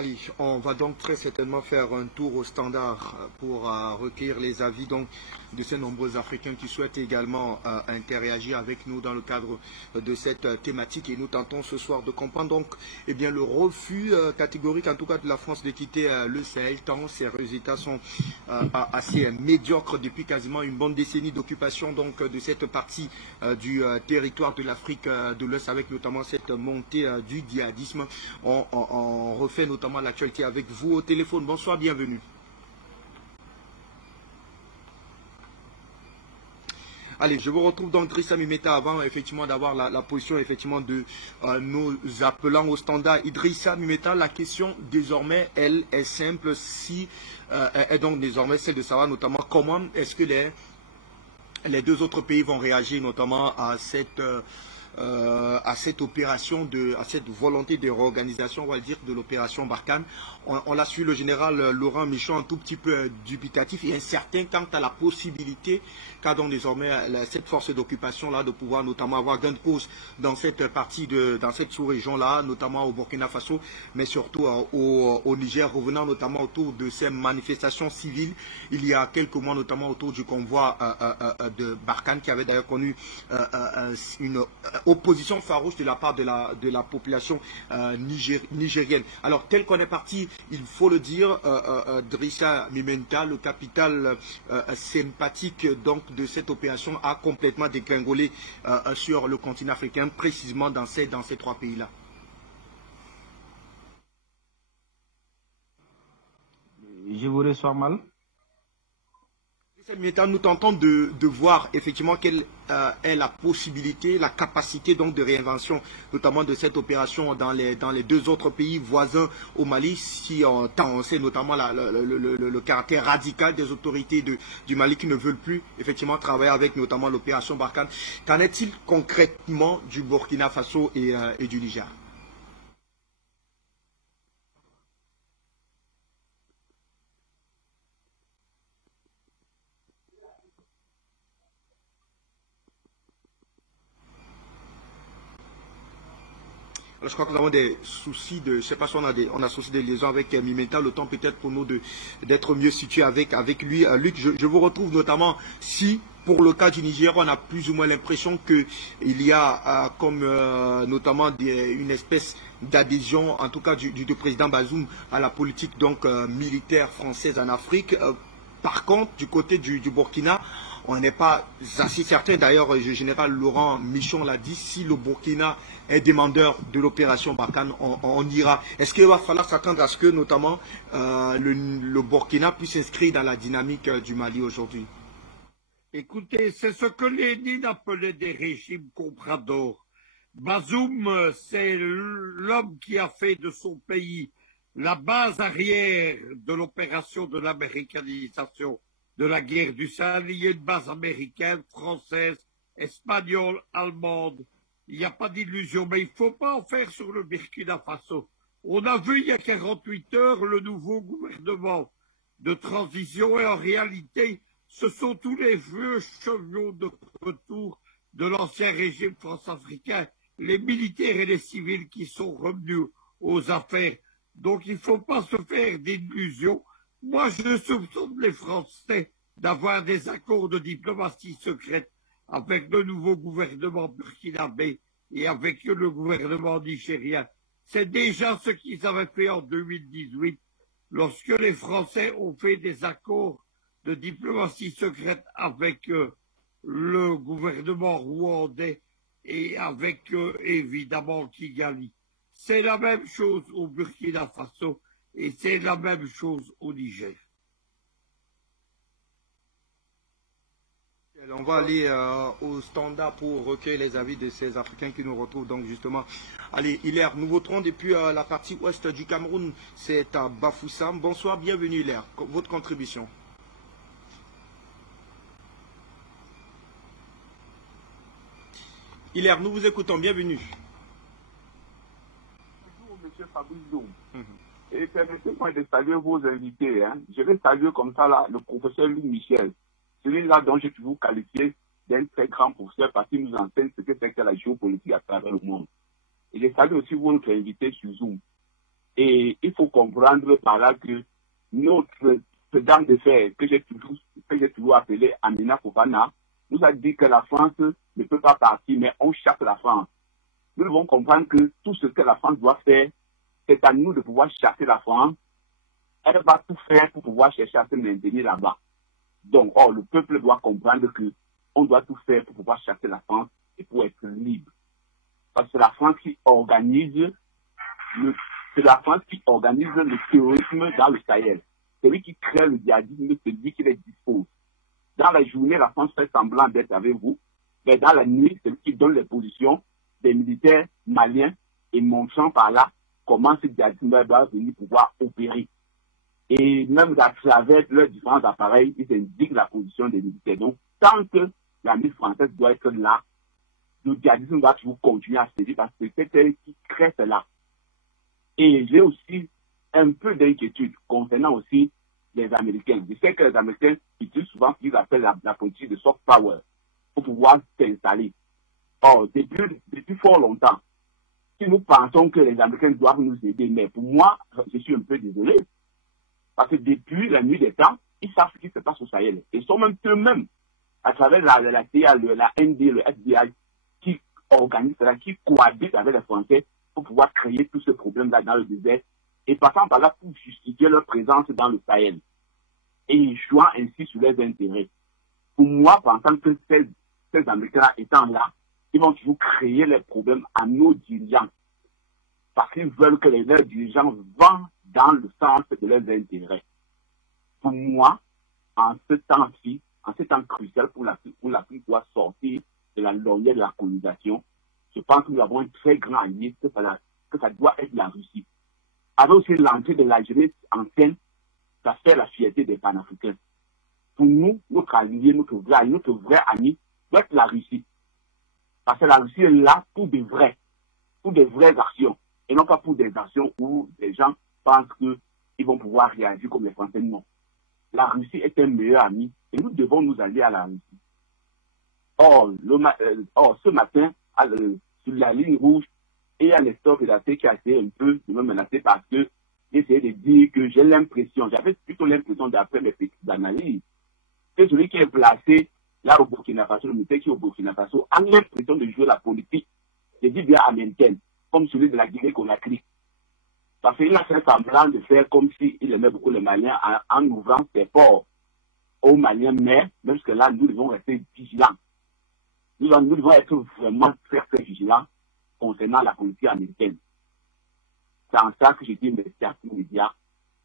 Allez, on va donc très certainement faire un tour au standard pour recueillir les avis donc, de ces nombreux Africains qui souhaitent également interagir avec nous dans le cadre de cette thématique. Et nous tentons ce soir de comprendre donc eh bien, le refus catégorique en tout cas de la France de quitter le Sahel, tant ces résultats sont assez médiocres depuis quasiment une bonne décennie d'occupation donc de cette partie du territoire de l'Afrique de l'Ouest, avec notamment cette montée du djihadisme. On refait notamment l'actualité avec vous au téléphone. Bonsoir, bienvenue. Allez, je vous retrouve donc Idrissa Mimeta avant effectivement d'avoir la position effectivement de nos appelants au standard. Idrissa Mimeta, la question désormais, elle est simple, est donc désormais celle de savoir notamment comment est-ce que les deux autres pays vont réagir notamment à cette opération, à cette volonté de réorganisation, on va dire, de l'opération Barkhane. On l'a su, le général Laurent Michon, un tout petit peu dubitatif et incertain quant à la possibilité qu'a donc désormais cette force d'occupation-là de pouvoir notamment avoir gain de cause dans cette partie, dans cette sous-région-là, notamment au Burkina Faso, mais surtout au Niger, revenant notamment autour de ces manifestations civiles il y a quelques mois, notamment autour du convoi de Barkhane, qui avait d'ailleurs connu une opposition farouche de la part de la population nigérienne. Alors, tel qu'on est parti, il faut le dire, Idrissa Mimeta, le capital sympathique donc de cette opération, a complètement dégringolé sur le continent africain, précisément dans ces trois pays-là. Je vous reçois mal. Nous tentons de voir effectivement quelle est la possibilité, la capacité donc de réinvention, notamment de cette opération dans les deux autres pays voisins au Mali, si on sait notamment le caractère radical des autorités du Mali qui ne veulent plus effectivement travailler avec notamment l'opération Barkhane. Qu'en est-il concrètement du Burkina Faso et du Niger? Alors, je crois que nous avons des soucis je ne sais pas si on a souci de liaison avec Mimeta, le temps peut-être pour nous d'être mieux situés avec lui. Luc, je vous retrouve notamment si, pour le cas du Niger, on a plus ou moins l'impression qu'il y a comme notamment une espèce d'adhésion, en tout cas du président Bazoum, à la politique donc militaire française en Afrique. Par contre, du côté du Burkina, on n'est pas assez certain, d'ailleurs le général Laurent Michon l'a dit, si le Burkina est demandeur de l'opération Barkhane, on ira. Est-ce qu'il va falloir s'attendre à ce que notamment le Burkina puisse s'inscrire dans la dynamique du Mali aujourd'hui? Écoutez, c'est ce que Lénine appelait des régimes compradors. Bazoum, c'est l'homme qui a fait de son pays la base arrière de l'opération de l'américanisation de la guerre du Sahel. Il y a une base américaine, française, espagnole, allemande. Il n'y a pas d'illusion, mais il ne faut pas en faire sur le Burkina Faso. On a vu il y a 48 heures le nouveau gouvernement de transition et en réalité, ce sont tous les vieux chevaux de retour de l'ancien régime france-africain, les militaires et les civils qui sont revenus aux affaires. Donc il ne faut pas se faire d'illusions. Moi, je soupçonne les Français d'avoir des accords de diplomatie secrète avec le nouveau gouvernement burkinabé et avec le gouvernement nigérien. C'est déjà ce qu'ils avaient fait en 2018, lorsque les Français ont fait des accords de diplomatie secrète avec le gouvernement rwandais et avec évidemment Kigali. C'est la même chose au Burkina Faso et c'est la même chose au Niger. On va aller au standard pour recueillir les avis de ces Africains qui nous retrouvent donc justement. Allez, Hilaire, nous voterons depuis la partie ouest du Cameroun, c'est à Bafoussam. Bonsoir, bienvenue Hilaire, votre contribution. Hilaire, nous vous écoutons, bienvenue. Bonjour, monsieur Fabrice Doum. Et permettez-moi de saluer vos invités. Je vais saluer comme ça là, le professeur Louis Michel, celui-là dont j'ai toujours qualifié d'un très grand professeur parce qu'il nous enseigne ce que c'est que la géopolitique à travers le monde. Et je salue aussi votre invité sur Zoom. Et il faut comprendre par là que notre dame de fer, que j'ai toujours appelé Amina Fofana, nous a dit que la France ne peut pas partir, mais on chasse la France. Nous devons comprendre que tout ce que la France doit faire, c'est à nous de pouvoir chasser la France. Elle va tout faire pour pouvoir chercher à se maintenir là-bas. Donc, le peuple doit comprendre que on doit tout faire pour pouvoir chasser la France et pour être libre. Parce que c'est la France qui organise le terrorisme dans le Sahel. C'est lui qui crée le djihadisme, c'est lui qui les dispose. Dans la journée, la France fait semblant d'être avec vous, mais dans la nuit, c'est lui qui donne les positions des militaires maliens et montrant par là comment ce djihadisme doit venir pouvoir opérer. Et même à travers leurs différents appareils, ils indiquent la position des militaires. Donc, tant que l'armée française doit être là, le djihadisme va toujours continuer à se sévir parce que c'est elle qui crée cela. Et j'ai aussi un peu d'inquiétude concernant aussi les Américains. Je sais que les Américains utilisent souvent ce qu'ils appellent la politique de soft power pour pouvoir s'installer. Or, depuis fort longtemps, si nous pensons que les Américains doivent nous aider, mais pour moi, je suis un peu désolé. Parce que depuis la nuit des temps, ils savent ce qui se passe au Sahel. Ils sont même eux-mêmes, à travers la CIA, la ND, le FBI, qui organisent cela, qui cohabitent avec les Français pour pouvoir créer tout ce problème-là dans le désert et passant par là pour justifier leur présence dans le Sahel et jouant ainsi sur leurs intérêts. Pour moi, pensant que ces Américains étant là, ils vont toujours créer les problèmes à nos dirigeants parce qu'ils veulent que leurs dirigeants vont dans le sens de leurs intérêts. Pour moi, en ce temps-ci, en ce temps crucial pour l'Afrique doit sortir de la longueur de la colonisation, je pense que nous avons un très grand allié, que ça doit être la Russie. Avec aussi l'entrée de la jeunesse ancienne, ça fait la fierté des panafricains. Pour nous, notre allié, notre vrai ami, doit être la Russie. Parce que la Russie est là pour des vraies actions. Et non pas pour des actions où les gens pensent qu'ils vont pouvoir réagir comme les Français. Non. La Russie est un meilleur ami et nous devons nous allier à la Russie. Or, ce matin, sur la ligne rouge, il y a Nestor Vedaté qui a essayé un peu de me menacer parce que j'ai essayé de dire que j'avais plutôt l'impression d'après mes petites analyses, que celui qui est placé là au Burkina Faso, le militaire qui est au Burkina Faso, a l'impression de jouer la politique, je dis bien américaine, comme celui de la Guinée-Conakry. Parce qu'il a fait semblant de faire comme s'il aimait beaucoup les Maliens en ouvrant ses ports aux Maliens, mais même que là, nous devons rester vigilants. Nous devons être vraiment très, très vigilants concernant la politique américaine. C'est en ça que je dis, mais c'est à tous les médias,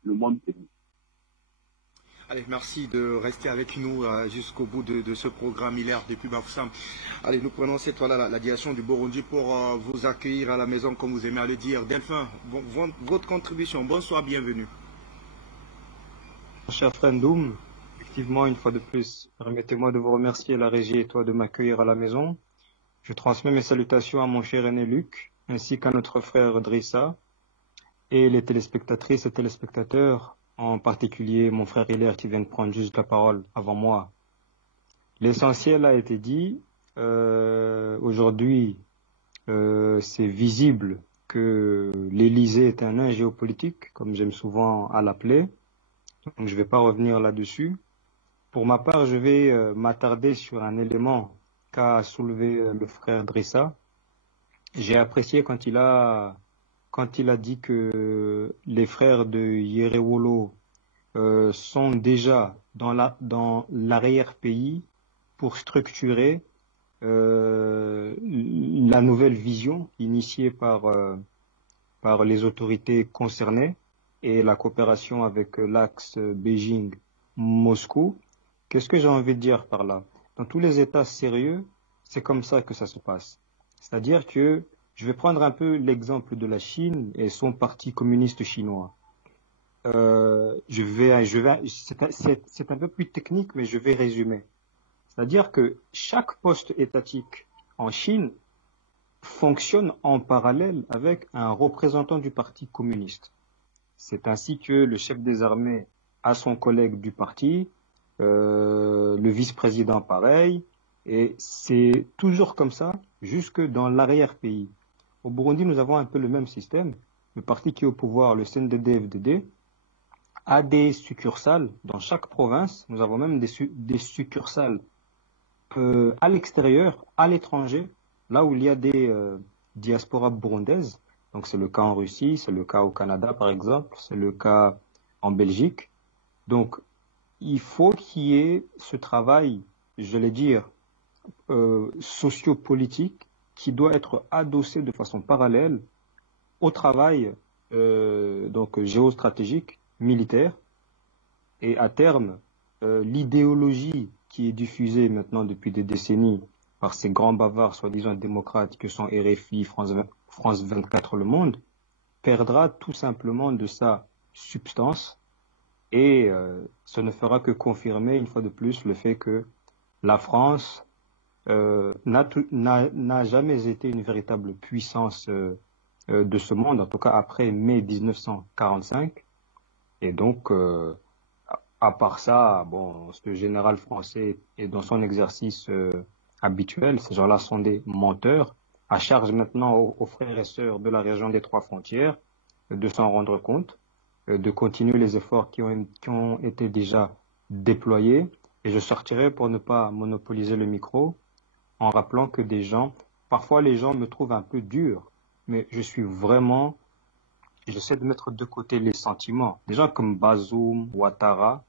le monde c'est nous. Allez, merci de rester avec nous jusqu'au bout de ce programme hilaire depuis Bafoussam. Allez, nous prenons cette fois-là la direction du Burundi pour vous accueillir à la maison, comme vous aimez à le dire. Delphin, votre contribution, bonsoir, bienvenue. Cher Frendoum, effectivement, une fois de plus, permettez-moi de vous remercier, la régie et toi, de m'accueillir à la maison. Je transmets mes salutations à mon cher aîné Luc, ainsi qu'à notre frère Drissa, et les téléspectatrices et téléspectateurs, en particulier mon frère Hilaire qui vient de prendre juste la parole avant moi. L'essentiel a été dit. Aujourd'hui, c'est visible que l'Élysée est un nain géopolitique, comme j'aime souvent à l'appeler. Donc je ne vais pas revenir là-dessus. Pour ma part, je vais m'attarder sur un élément qu'a soulevé le frère Drissa. J'ai apprécié quand il a dit que les frères de Yerewolo sont déjà dans l'arrière-pays pour structurer la nouvelle vision initiée par les autorités concernées et la coopération avec l'axe Beijing-Moscou. Qu'est-ce que j'ai envie de dire par là? Dans tous les États sérieux, c'est comme ça que ça se passe. C'est-à-dire que je vais prendre un peu l'exemple de la Chine et son parti communiste chinois. C'est un peu plus technique, mais je vais résumer. C'est-à-dire que chaque poste étatique en Chine fonctionne en parallèle avec un représentant du parti communiste. C'est ainsi que le chef des armées a son collègue du parti, le vice-président pareil, et c'est toujours comme ça jusque dans l'arrière-pays. Au Burundi, nous avons un peu le même système. le parti qui est au pouvoir, le CNDD-FDD, a des succursales dans chaque province. Nous avons même des succursales à l'extérieur, à l'étranger, là où il y a des diasporas burundaises. Donc c'est le cas en Russie, c'est le cas au Canada par exemple, c'est le cas en Belgique. Donc il faut qu'il y ait ce travail, je vais dire, sociopolitique qui doit être adossé de façon parallèle au travail donc géostratégique, militaire, et à terme, l'idéologie qui est diffusée maintenant depuis des décennies par ces grands bavards soi-disant démocrates que sont RFI, France 24, Le Monde, perdra tout simplement de sa substance et ça ne fera que confirmer une fois de plus le fait que la France n'a jamais été une véritable puissance de ce monde, en tout cas après mai 1945. Et donc, à part ça, bon, ce général français est dans son exercice habituel. Ces gens-là sont des menteurs. À charge maintenant aux frères et sœurs de la région des Trois Frontières de s'en rendre compte, de continuer les efforts qui ont été déjà déployés. Et je sortirai pour ne pas monopoliser le micro en rappelant que parfois les gens me trouvent un peu dur, mais j'essaie de mettre de côté les sentiments. Des gens comme Bazoum, Ouattara,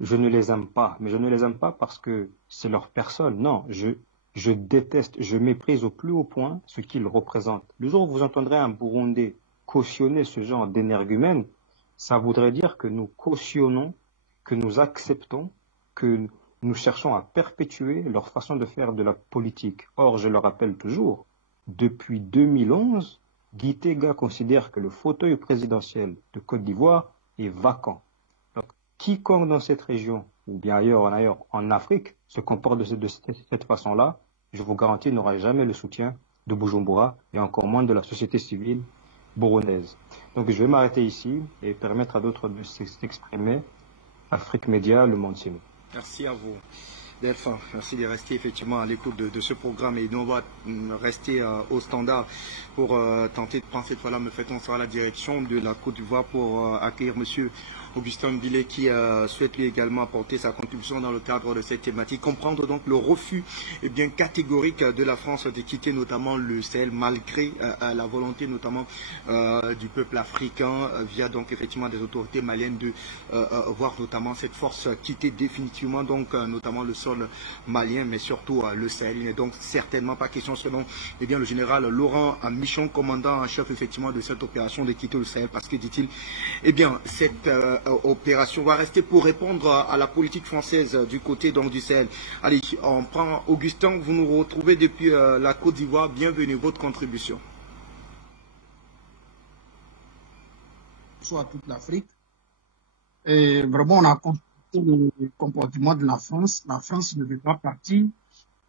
je ne les aime pas. Mais je ne les aime pas parce que c'est leur personne. Non, je déteste, je méprise au plus haut point ce qu'ils représentent. Le jour où vous entendrez un Burundais cautionner ce genre d'énergumène, ça voudrait dire que nous cautionnons, que nous acceptons, que nous cherchons à perpétuer leur façon de faire de la politique. Or, je le rappelle toujours, depuis 2011, Guy Tega considère que le fauteuil présidentiel de Côte d'Ivoire est vacant. Donc, quiconque dans cette région, ou bien ailleurs en Afrique, se comporte de cette façon-là, je vous garantis, n'aura jamais le soutien de Bujumbura et encore moins de la société civile burundaise. Donc, je vais m'arrêter ici et permettre à d'autres de s'exprimer. Afrique Média, Le Monde Signe. Merci à vous. Delphin, merci de rester effectivement à l'écoute de ce programme et nous on va rester au standard pour tenter de prendre cette fois-là, me fait-on sera la direction de la Côte d'Ivoire pour accueillir monsieur Augustin Billet qui souhaite lui également apporter sa contribution dans le cadre de cette thématique. Comprendre donc le refus bien catégorique de la France de quitter notamment le Sahel malgré la volonté notamment du peuple africain via donc effectivement des autorités maliennes de voir notamment cette force quitter définitivement donc notamment le sol malien mais surtout le Sahel. Il n'est donc certainement pas question selon le général Laurent Michon, commandant en chef effectivement de cette opération de quitter le Sahel parce que dit-il cette opération va rester pour répondre à la politique française du côté donc du Sahel. Allez, on prend Augustin, vous nous retrouvez depuis la Côte d'Ivoire, bienvenue, votre contribution. Soit toute l'Afrique. Et vraiment, on a constaté le comportement de la France. La France ne veut pas partir.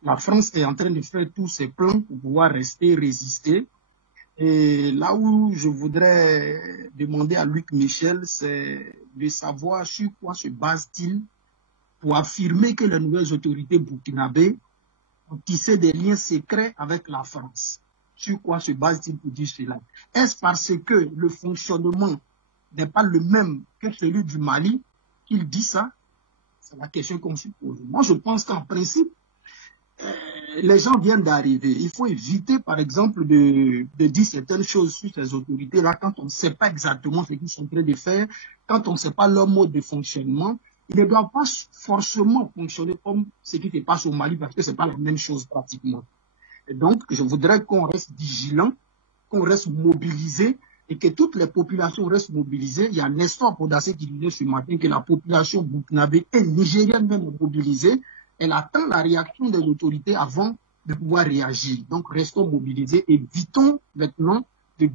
La France est en train de faire tous ses plans pour pouvoir rester, résister. Et là où je voudrais demander à Luc Michel, c'est de savoir sur quoi se base-t-il pour affirmer que les nouvelles autorités burkinabées ont tissé des liens secrets avec la France. Sur quoi se base-t-il pour dire cela? Est-ce parce que le fonctionnement n'est pas le même que celui du Mali qu'il dit ça? C'est la question qu'on se pose. Moi, je pense qu'en principe, les gens viennent d'arriver. Il faut éviter, par exemple, de dire certaines choses sur ces autorités-là quand on ne sait pas exactement ce qu'ils sont en train de faire, quand on ne sait pas leur mode de fonctionnement. Ils ne doivent pas forcément fonctionner comme ce qui se passe au Mali parce que ce n'est pas la même chose pratiquement. Et donc, je voudrais qu'on reste vigilant, qu'on reste mobilisé et que toutes les populations restent mobilisées. Il y a Nestor Podassé qui disait ce matin que la population burkinabé et nigérienne même est mobilisée. Elle attend la réaction des autorités avant de pouvoir réagir. Donc, restons mobilisés et évitons maintenant de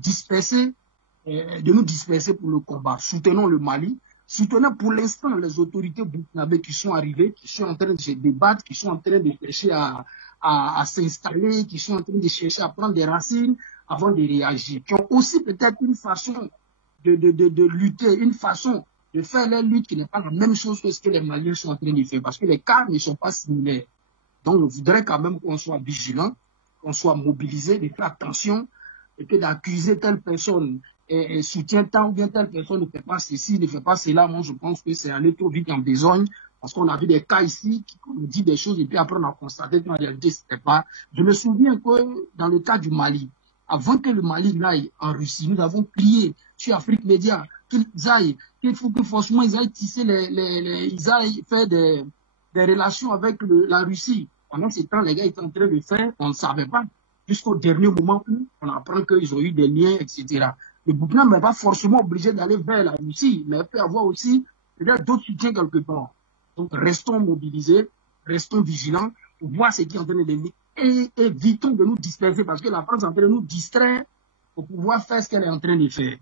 nous disperser pour le combat. Soutenons le Mali. Soutenons pour l'instant les autorités burkinabées qui sont arrivées, qui sont en train de se débattre, qui sont en train de chercher à s'installer, qui sont en train de chercher à prendre des racines avant de réagir. Qui ont aussi peut-être une façon de lutter, une façon de faire la lutte qui n'est pas la même chose que ce que les Maliens sont en train de faire, parce que les cas ne sont pas similaires. Donc, je voudrais quand même qu'on soit vigilant, qu'on soit mobilisé, de faire attention, et que d'accuser telle personne soutient tant ou bien telle personne ne fait pas ceci, ne fait pas cela. Moi, je pense que c'est aller trop vite en besogne. Parce qu'on a vu des cas ici qui nous dit des choses et puis après on a constaté qu'en réalité c'était pas. Je me souviens que dans le cas du Mali, avant que le Mali n'aille en Russie, nous avons plié sur Afrique Média qu'ils aillent, qu'il faut que forcément ils aillent tisser ils aillent faire des relations avec la Russie. Pendant ce temps, les gars étaient en train de faire, on ne savait pas, jusqu'au dernier moment où on apprend qu'ils ont eu des liens, etc. Le Burkina n'est pas forcément obligé d'aller vers la Russie, mais il peut avoir aussi peut-être d'autres soutiens quelque part. Donc, restons mobilisés, restons vigilants pour voir ce qui est en train de venir et évitons de nous disperser parce que la France est en train de nous distraire pour pouvoir faire ce qu'elle est en train de faire.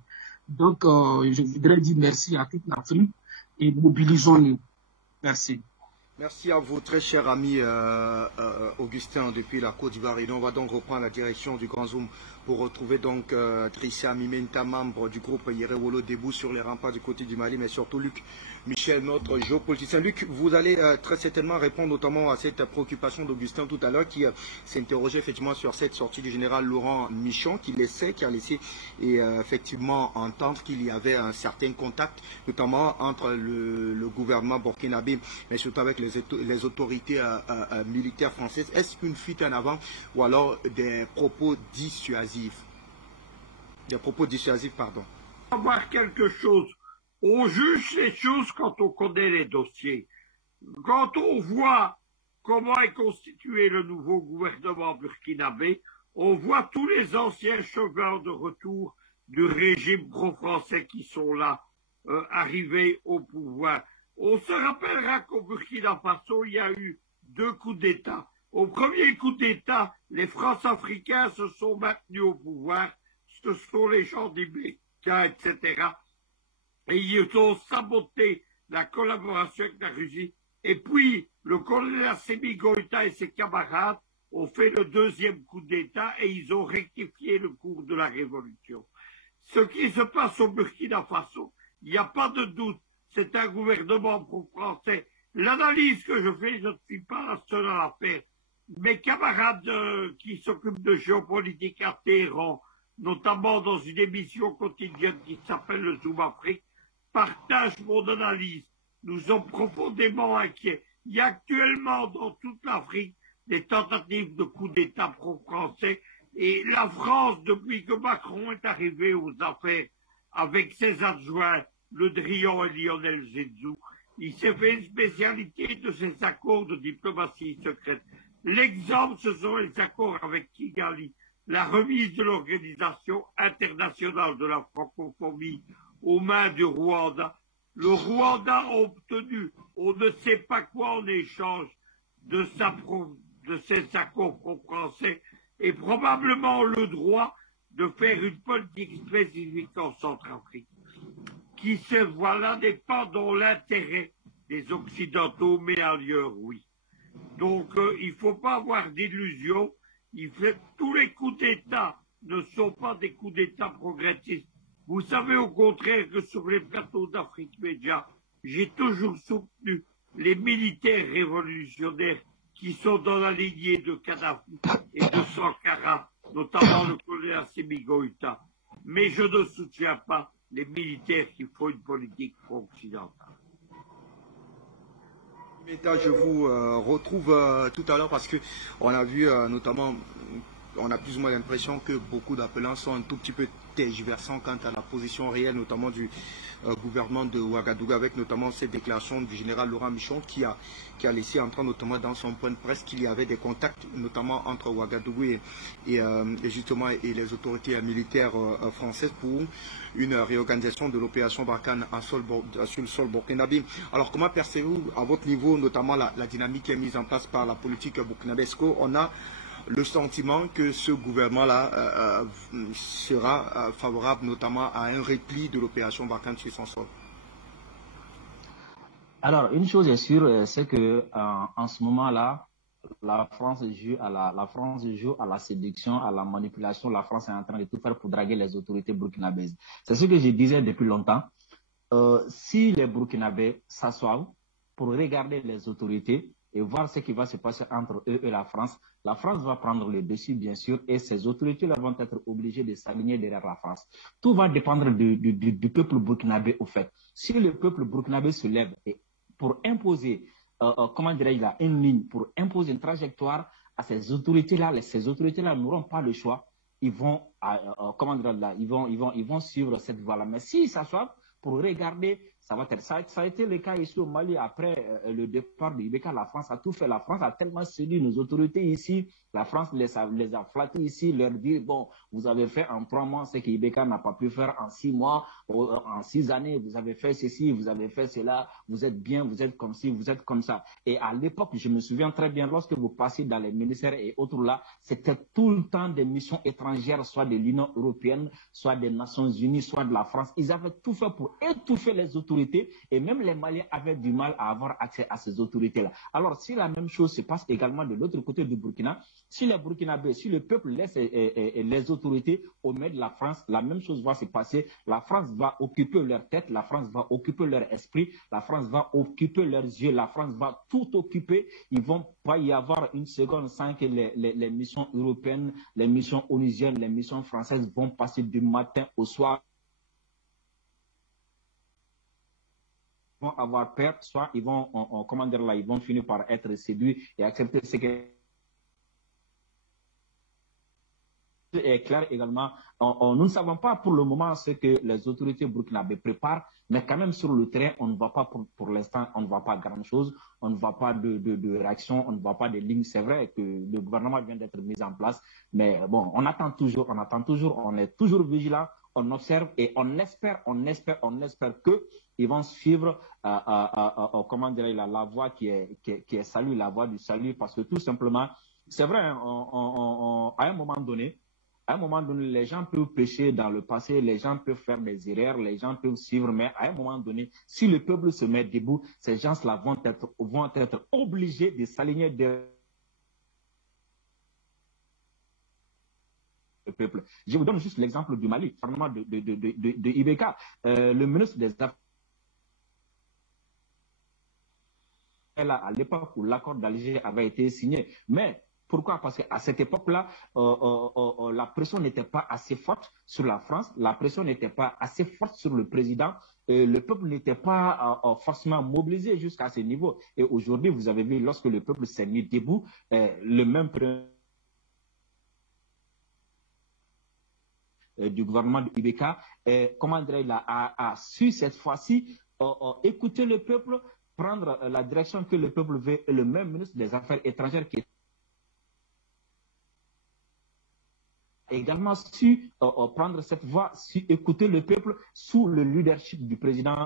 Donc, je voudrais dire merci à toute l'Afrique et mobilisons-nous. Merci. Merci à vous, très cher ami Augustin, depuis la Côte d'Ivoire. Et on va donc reprendre la direction du Grand Zoom pour retrouver donc Tricia Mimenta, membre du groupe Yerewolo, debout sur les remparts du côté du Mali, mais surtout Luc Michel, notre géopoliticien. Luc, vous allez très certainement répondre notamment à cette préoccupation d'Augustin tout à l'heure, qui s'interrogeait effectivement sur cette sortie du général Laurent Michon, qui a laissé effectivement entendre qu'il y avait un certain contact, notamment entre le gouvernement burkinabé, mais surtout avec les autorités militaires françaises. Est-ce une fuite en avant ou alors des propos dissuasifs? Pardon. On va voir quelque chose. On juge les choses quand on connaît les dossiers. Quand on voit comment est constitué le nouveau gouvernement burkinabé, on voit tous les anciens chevaux de retour du régime pro-français qui sont là, arrivés au pouvoir. On se rappellera qu'au Burkina Faso, il y a eu 2 coups d'État. Au premier coup d'État, les France-Africains se sont maintenus au pouvoir. Ce sont les gens d'Ibeka, etc. Et ils ont saboté la collaboration avec la Russie. Et puis, le colonel Assimi Goïta et ses camarades ont fait le 2e coup d'État et ils ont rectifié le cours de la révolution. Ce qui se passe au Burkina Faso, il n'y a pas de doute, c'est un gouvernement pro-français. L'analyse que je fais, je ne suis pas la seule à la faire. Mes camarades qui s'occupent de géopolitique à Téhéran, notamment dans une émission quotidienne qui s'appelle le Zoom Afrique, partagent mon analyse. Nous sommes profondément inquiets. Il y a actuellement dans toute l'Afrique des tentatives de coup d'État pro-français et la France, depuis que Macron est arrivé aux affaires avec ses adjoints, Le Drian et Lionel Zenzou, il s'est fait une spécialité de ces accords de diplomatie secrète. L'exemple, ce sont les accords avec Kigali, la remise de l'Organisation internationale de la francophonie aux mains du Rwanda. Le Rwanda a obtenu, on ne sait pas quoi en échange de ces accords pro-français et probablement le droit de faire une politique spécifique en Centrafrique, qui se voilà n'est pas dans l'intérêt des Occidentaux, mais ailleurs, oui. Donc, il ne faut pas avoir d'illusions. Tous les coups d'État ne sont pas des coups d'État progressistes. Vous savez au contraire que sur les plateaux d'Afrique Média, j'ai toujours soutenu les militaires révolutionnaires qui sont dans la lignée de Kadhafi et de Sankara, notamment le colonel Assimi Goïta. Mais je ne soutiens pas les militaires qui font une politique pro-occidentale. Je vous retrouve tout à l'heure parce que on a vu notamment, on a plus ou moins l'impression que beaucoup d'appelants sont un tout petit peu tergiversants quant à la position réelle, notamment du gouvernement de Ouagadougou, avec notamment cette déclaration du général Laurent Michon qui a laissé entendre notamment dans son point de presse qu'il y avait des contacts notamment entre Ouagadougou et les autorités militaires françaises pour une réorganisation de l'opération Barkhane sur le sol burkinabé. Alors comment percevez-vous à votre niveau notamment la dynamique qui est mise en place par la politique burkinabé? Est-ce qu'on a le sentiment que ce gouvernement-là sera favorable notamment à un repli de l'opération Barkhane sur son sol? Alors, une chose est sûre, c'est que en ce moment-là, la France joue à la séduction, à la manipulation. La France est en train de tout faire pour draguer les autorités burkinabèses. C'est ce que je disais depuis longtemps. Si les Burkinabés s'assoient pour regarder les autorités, et voir ce qui va se passer entre eux et la France va prendre le dessus, bien sûr, et ces autorités-là vont être obligées de s'aligner derrière la France. Tout va dépendre du peuple burkinabé, au fait. Si le peuple burkinabé se lève pour imposer, comment dirais-je là, une ligne, pour imposer une trajectoire à ces autorités-là n'auront pas le choix. Ils vont, comment dire là, ils vont suivre cette voie-là. Mais s'ils s'assoient pour regarder, ça a été le cas ici au Mali après le départ de Ibeka. La France a tout fait. La France a tellement séduit nos autorités ici. La France les a flattés ici, leur dit bon, vous avez fait en 3 mois ce qu'Ibeka n'a pas pu faire en 6 mois, en 6 années. Vous avez fait ceci, vous avez fait cela. Vous êtes bien, vous êtes comme ci, vous êtes comme ça. Et à l'époque, je me souviens très bien, lorsque vous passiez dans les ministères et autres là, c'était tout le temps des missions étrangères, soit de l'Union européenne, soit des Nations Unies, soit de la France. Ils avaient tout fait pour étouffer les autorités. Et même les Maliens avaient du mal à avoir accès à ces autorités-là. Alors, si la même chose se passe également de l'autre côté du Burkina, si les Burkinabés, si le peuple laisse les autorités au milieu de la France, la même chose va se passer. La France va occuper leur tête, la France va occuper leur esprit, la France va occuper leurs yeux, la France va tout occuper. Il ne va pas y avoir une seconde sans que les missions européennes, les missions onusiennes, les missions françaises vont passer du matin au soir. Vont avoir peur, soit ils vont, comment dire là, ils vont finir par être séduits et accepter ce que est clair également. Nous ne savons pas pour le moment ce que les autorités burkinabées préparent, mais quand même sur le terrain, on ne voit pas pour l'instant, on ne voit pas grand-chose, on ne voit pas de réaction, on ne voit pas de lignes. C'est vrai que le gouvernement vient d'être mis en place, mais bon, on attend toujours, on est toujours vigilant. On observe et on espère que ils vont suivre, comment dirais-je, la voie qui est salut, la voie du salut, parce que tout simplement, c'est vrai, à un moment donné, les gens peuvent pécher dans le passé, les gens peuvent faire des erreurs, les gens peuvent suivre, mais à un moment donné, si le peuple se met debout, ces gens-là vont être obligés de s'aligner derrière le peuple. Je vous donne juste l'exemple du Mali, parlement de Ibeka. Le ministre des Affaires, à l'époque où l'accord d'Alger avait été signé, mais pourquoi? Parce qu'à cette époque-là, la pression n'était pas assez forte sur la France, la pression n'était pas assez forte sur le président, le peuple n'était pas forcément mobilisé jusqu'à ce niveau. Et aujourd'hui, vous avez vu, lorsque le peuple s'est mis debout, le même du gouvernement de Ibeka, comment dirais-je, a su cette fois-ci écouter le peuple, prendre la direction que le peuple veut, et le même ministre des Affaires étrangères qui également su prendre cette voie, su écouter le peuple sous le leadership du président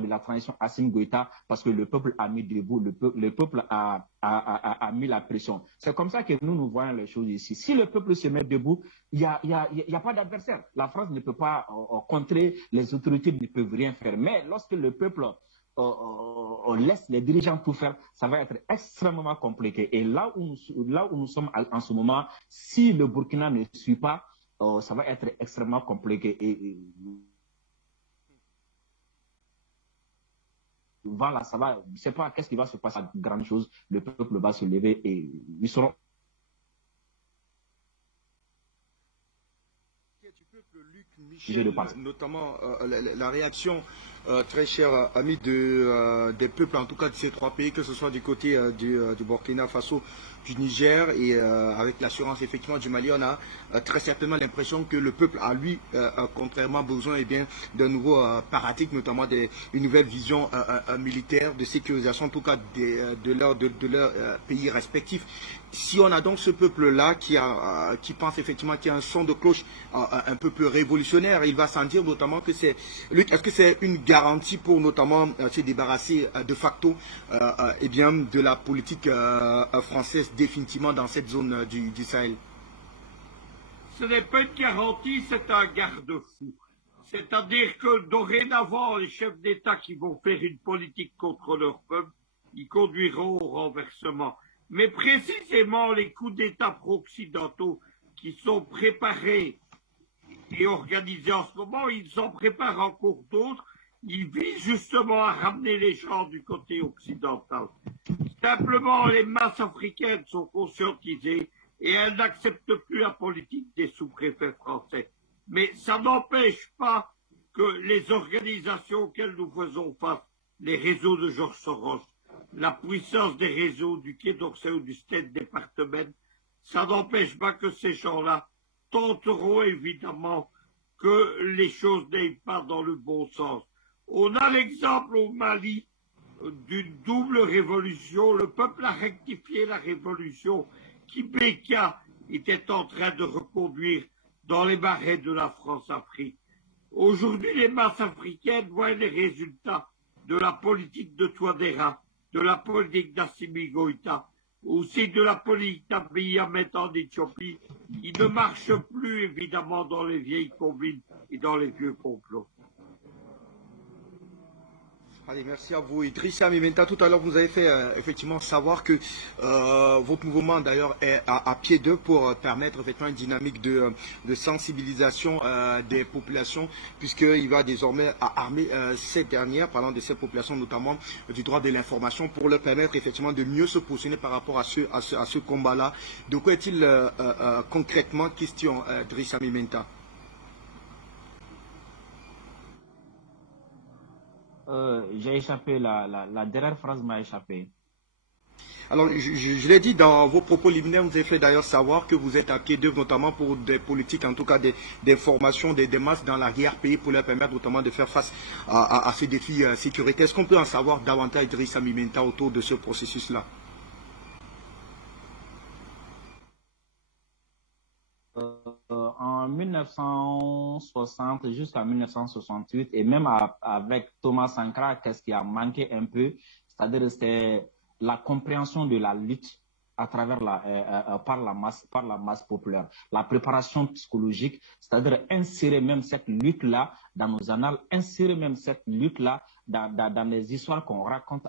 de la transition Assimi Goïta, parce que le peuple a mis debout, le peuple a mis la pression. C'est comme ça que nous voyons les choses ici. Si le peuple se met debout, il y a pas d'adversaire. La France ne peut pas contrer, les autorités ne peuvent rien faire. Mais lorsque le peuple on laisse les dirigeants tout faire, ça va être extrêmement compliqué. Et là où nous sommes en ce moment, si le Burkina ne suit pas, ça va être extrêmement compliqué. Et voilà, ça va. Je ne sais pas qu'est-ce qui va se passer à grande chose. Le peuple va se lever et ils seront. Michel, notamment la réaction très cher ami des peuples, en tout cas de ces 3 pays, que ce soit du côté du Burkina Faso, du Niger et avec l'assurance effectivement du Mali, on a très certainement l'impression que le peuple a lui contrairement besoin d'un nouveau paradigme, notamment d'une nouvelle vision militaire, de sécurisation en tout cas de leur pays respectifs. Si on a donc ce peuple-là qui pense effectivement qu'il y a un son de cloche un peu plus révolutionnaire, il va s'en dire notamment que est-ce que c'est une garantie pour notamment se débarrasser de facto de la politique française définitivement dans cette zone du Sahel? Ce n'est pas une garantie, c'est un garde-fou. C'est-à-dire que dorénavant, les chefs d'État qui vont faire une politique contre leur peuple, ils conduiront au renversement. Mais précisément les coups d'État pro-occidentaux qui sont préparés et organisés en ce moment, ils en préparent encore d'autres. Ils visent justement à ramener les gens du côté occidental. Ce Simplement, les masses africaines sont conscientisées et elles n'acceptent plus la politique des sous-préfets français. Mais ça n'empêche pas que les organisations auxquelles nous faisons face, les réseaux de Georges Soros, la puissance des réseaux du Quai d'Orsay ou du State Department, ça n'empêche pas que ces gens-là tenteront évidemment que les choses n'aillent pas dans le bon sens. On a l'exemple au Mali d'une double révolution. Le peuple a rectifié la révolution qu'Ibeka était en train de reconduire dans les marais de la France-Afrique. Aujourd'hui, les masses africaines voient les résultats de la politique de Touadéra, de la politique d'Assimi Goïta, aussi de la politique d'Abiy Ahmed en Éthiopie. Il ne marche plus, évidemment, dans les vieilles combines et dans les vieux complots. Allez, merci à vous. Idrissa Mimenta, tout à l'heure, vous avez fait effectivement savoir que votre mouvement, d'ailleurs, est à pied d'œuvre pour permettre effectivement une dynamique de sensibilisation des populations, puisqu'il va désormais armer ces dernières, parlant de ces populations, notamment du droit de l'information, pour leur permettre effectivement de mieux se positionner par rapport à ce combat-là. De quoi est-il concrètement question, Idrissa Mimenta? J'ai échappé, la dernière phrase m'a échappé. Alors, je l'ai dit dans vos propos liminaires, vous avez fait d'ailleurs savoir que vous êtes à pied d'œuvre, notamment pour des politiques, en tout cas d'information, des masses dans l'arrière-pays, pour leur permettre notamment de faire face à ces défis sécuritaires. Est-ce qu'on peut en savoir davantage, Idrissa Mimenta, autour de ce processus-là? En 1960 jusqu'à 1968, et même avec Thomas Sankara, qu'est-ce qui a manqué un peu, c'est-à-dire c'était la compréhension de la lutte à travers par la masse populaire, la préparation psychologique, c'est-à-dire insérer même cette lutte-là dans nos annales, insérer même cette lutte-là dans les histoires qu'on raconte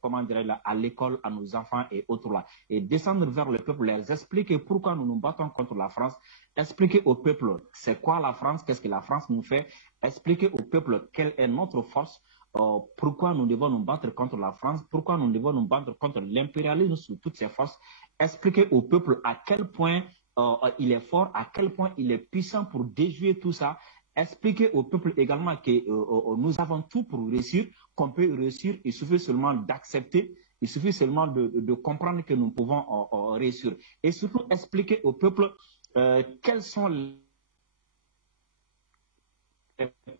comment dirais-je, à l'école, à nos enfants et autres là, et descendre vers le peuple, leur expliquer pourquoi nous nous battons contre la France, expliquer au peuple c'est quoi la France, qu'est-ce que la France nous fait, expliquer au peuple quelle est notre force, pourquoi nous devons nous battre contre la France, pourquoi nous devons nous battre contre l'impérialisme sous toutes ses forces, expliquer au peuple à quel point il est fort, à quel point il est puissant pour déjouer tout ça, expliquer au peuple également que nous avons tout pour réussir, qu'on peut réussir, il suffit seulement d'accepter, il suffit seulement de comprendre que nous pouvons réussir. Et surtout expliquer au peuple quels sont les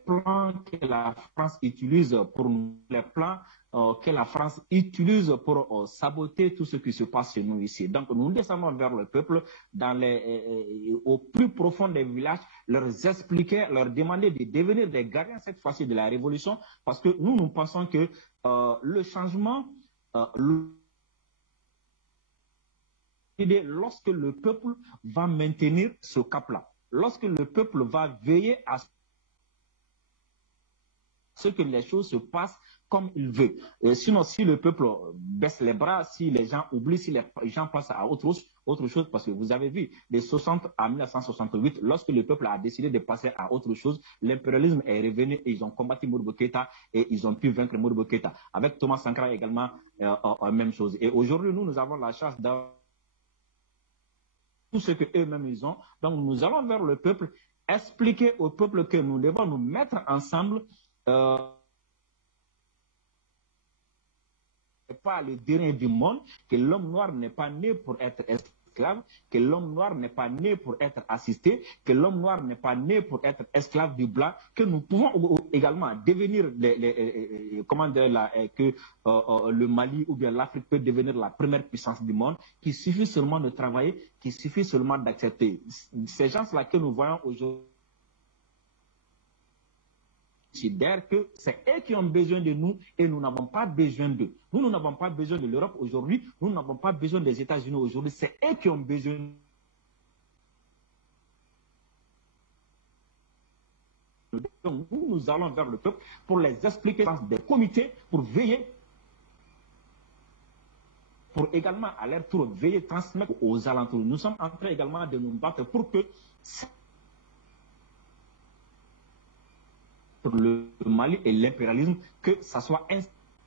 plans que la France utilise pour nous, les plans que la France utilise pour saboter tout ce qui se passe chez nous ici. Donc nous descendons vers le peuple au plus profond des villages, leur expliquer, leur demander de devenir des gardiens cette fois-ci de la révolution, parce que nous pensons que le changement, lorsque le peuple va maintenir ce cap-là, lorsque le peuple va veiller à ce que les choses se passent comme il veut. Sinon, si le peuple baisse les bras, si les gens oublient, si les gens passent à autre chose, parce que vous avez vu, de 60 à 1968, lorsque le peuple a décidé de passer à autre chose, l'impérialisme est revenu et ils ont combattu Modibo Keïta et ils ont pu vaincre Modibo Keïta. Avec Thomas Sankara également, même chose. Et aujourd'hui, nous avons la chance d'avoir tout ce qu'eux-mêmes ils ont. Donc, nous allons vers le peuple, expliquer au peuple que nous devons nous mettre ensemble, pas le dernier du monde, que l'homme noir n'est pas né pour être esclave, que l'homme noir n'est pas né pour être assisté, que l'homme noir n'est pas né pour être esclave du blanc, que nous pouvons également devenir que le Mali ou bien l'Afrique peut devenir la première puissance du monde, qu'il suffit seulement de travailler, qu'il suffit seulement d'accepter. Ces gens-là que nous voyons aujourd'hui considèrent que c'est eux qui ont besoin de nous et nous n'avons pas besoin d'eux. Nous n'avons pas besoin de l'Europe aujourd'hui, nous n'avons pas besoin des États-Unis aujourd'hui, c'est eux qui ont besoin. Donc nous allons vers le peuple pour les expliquer dans des comités, pour veiller, pour également à leur tour veiller, transmettre aux alentours. Nous sommes en train également de nous battre pour que le Mali et l'impérialisme, que ça soit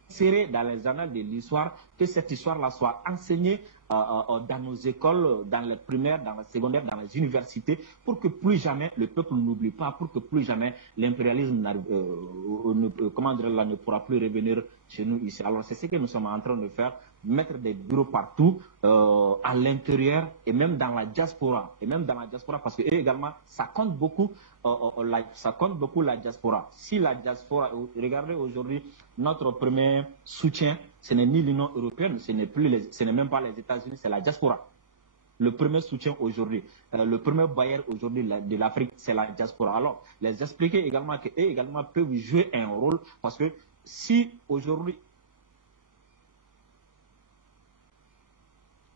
insérer dans les annales de l'histoire, que cette histoire-là soit enseignée dans nos écoles, dans les primaires, dans les secondaires, dans les universités, pour que plus jamais le peuple n'oublie pas, pour que plus jamais l'impérialisme ne pourra plus revenir chez nous ici. Alors c'est ce que nous sommes en train de faire, mettre des bureaux partout, à l'intérieur et même dans la diaspora. Et même dans la diaspora, parce que également, ça compte beaucoup, la diaspora. Si la diaspora, regardez aujourd'hui, notre premier soutien, ce n'est ni l'Union européenne, ce n'est même pas les États-Unis, c'est la diaspora. Le premier soutien aujourd'hui, le premier bailleur aujourd'hui de l'Afrique, c'est la diaspora. Alors, les expliquer également qu'eux également peuvent jouer un rôle, parce que si aujourd'hui,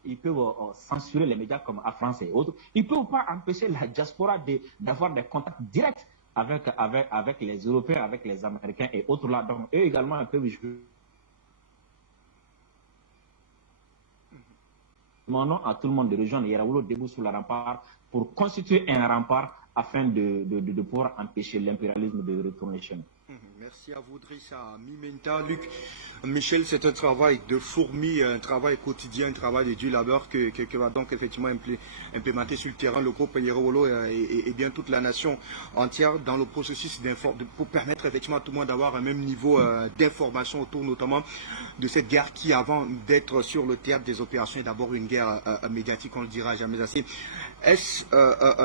ils peuvent censurer les médias comme à France et autres, ils ne peuvent pas empêcher la diaspora d'avoir des contacts directs avec les Européens, avec les Américains et autres là. Donc, eux également, ils peuvent jouer. Demandons à tout le monde de rejoindre Yaraoulo debout sur le rempart pour constituer un rempart afin de pouvoir empêcher l'impérialisme de retourner chez nous. Merci à vous, Drissa Mimenta. Luc, Michel, c'est un travail de fourmi, un travail quotidien, un travail de dur labeur que va donc effectivement implémenter sur le terrain le groupe Yaraoulo et bien toute la nation entière dans le processus pour permettre effectivement à tout le monde d'avoir un même niveau d'information autour notamment de cette guerre qui, avant d'être sur le théâtre des opérations, est d'abord une guerre médiatique, on ne le dira jamais assez. Est-ce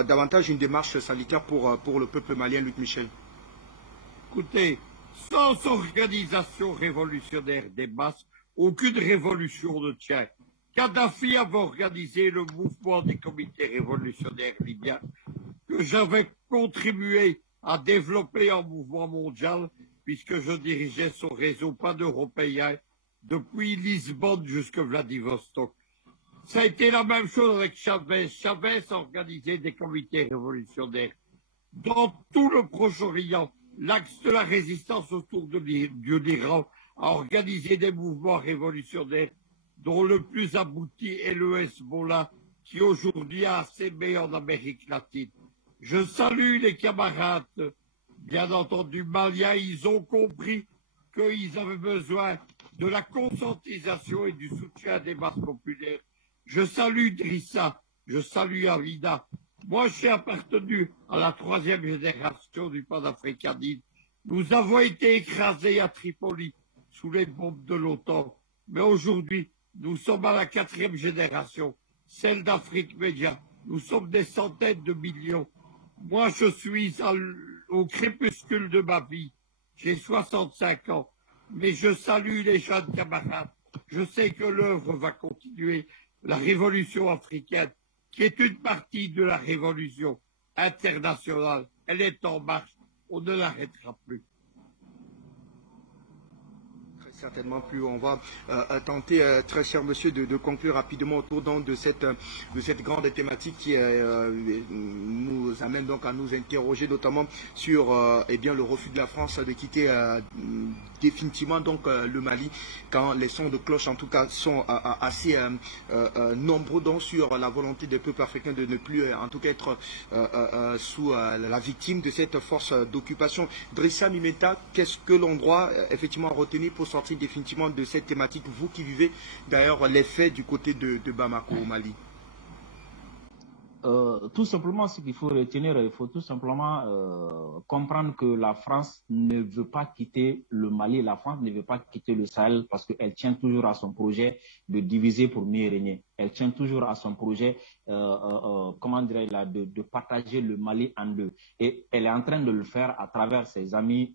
davantage une démarche sanitaire pour le peuple malien, Luc Michel? Écoutez, sans organisation révolutionnaire des masses, aucune révolution ne tient. Kadhafi avait organisé le mouvement des comités révolutionnaires libyens que j'avais contribué à développer en mouvement mondial puisque je dirigeais son réseau pan-européen depuis Lisbonne jusqu'à Vladivostok. Ça a été la même chose avec Chavez. Chavez a organisé des comités révolutionnaires dans tout le Proche-Orient. L'axe de la résistance autour de l'Iran a organisé des mouvements révolutionnaires dont le plus abouti est le Hezbollah qui aujourd'hui a sémé en Amérique latine. Je salue les camarades, bien entendu maliens, ils ont compris qu'ils avaient besoin de la conscientisation et du soutien des masses populaires. Je salue Drissa, je salue Alida. Moi, j'ai appartenu à la 3e génération du panafricanisme. Nous avons été écrasés à Tripoli sous les bombes de l'OTAN. Mais aujourd'hui, nous sommes à la 4e génération, celle d'Afrique Média. Nous sommes des centaines de millions. Moi, je suis au crépuscule de ma vie. J'ai 65 ans. Mais je salue les jeunes camarades. Je sais que l'œuvre va continuer. La révolution africaine, qui est une partie de la révolution internationale. Elle est en marche, on ne l'arrêtera plus. Très certainement plus. On va tenter, très cher monsieur, de conclure rapidement autour donc de cette grande thématique qui nous amène donc à nous interroger notamment sur eh bien, le refus de la France de quitter définitivement donc le Mali, quand les sons de cloche en tout cas sont assez nombreux donc sur la volonté des peuples africains de ne plus en tout cas être sous la victime de cette force d'occupation. Drissa Mimenta, qu'est-ce que l'on doit effectivement retenir pour sortir définitivement de cette thématique, vous qui vivez d'ailleurs les faits du côté de Bamako au Mali? Tout simplement, ce qu'il faut retenir, il faut tout simplement comprendre que la France ne veut pas quitter le Mali, la France ne veut pas quitter le Sahel parce qu'elle tient toujours à son projet de diviser pour mieux régner. Elle tient toujours à son projet, de partager le Mali en deux. Et elle est en train de le faire à travers ses amis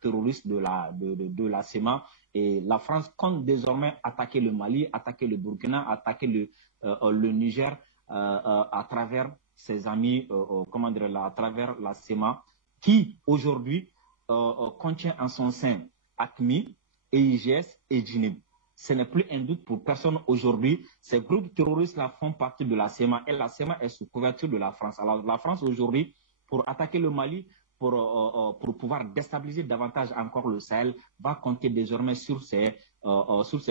terroristes de la CEMA. Et la France compte désormais attaquer le Mali, attaquer le Burkina, attaquer le Niger, à travers ses amis, à travers la CEMA, qui aujourd'hui contient en son sein ACMI, EIGS et JINIB. Ce n'est plus un doute pour personne aujourd'hui. Ces groupes terroristes-là font partie de la CEMA et la CEMA est sous couverture de la France. Alors la France aujourd'hui, pour attaquer le Mali, pour pouvoir déstabiliser davantage encore le Sahel, va compter désormais sur ces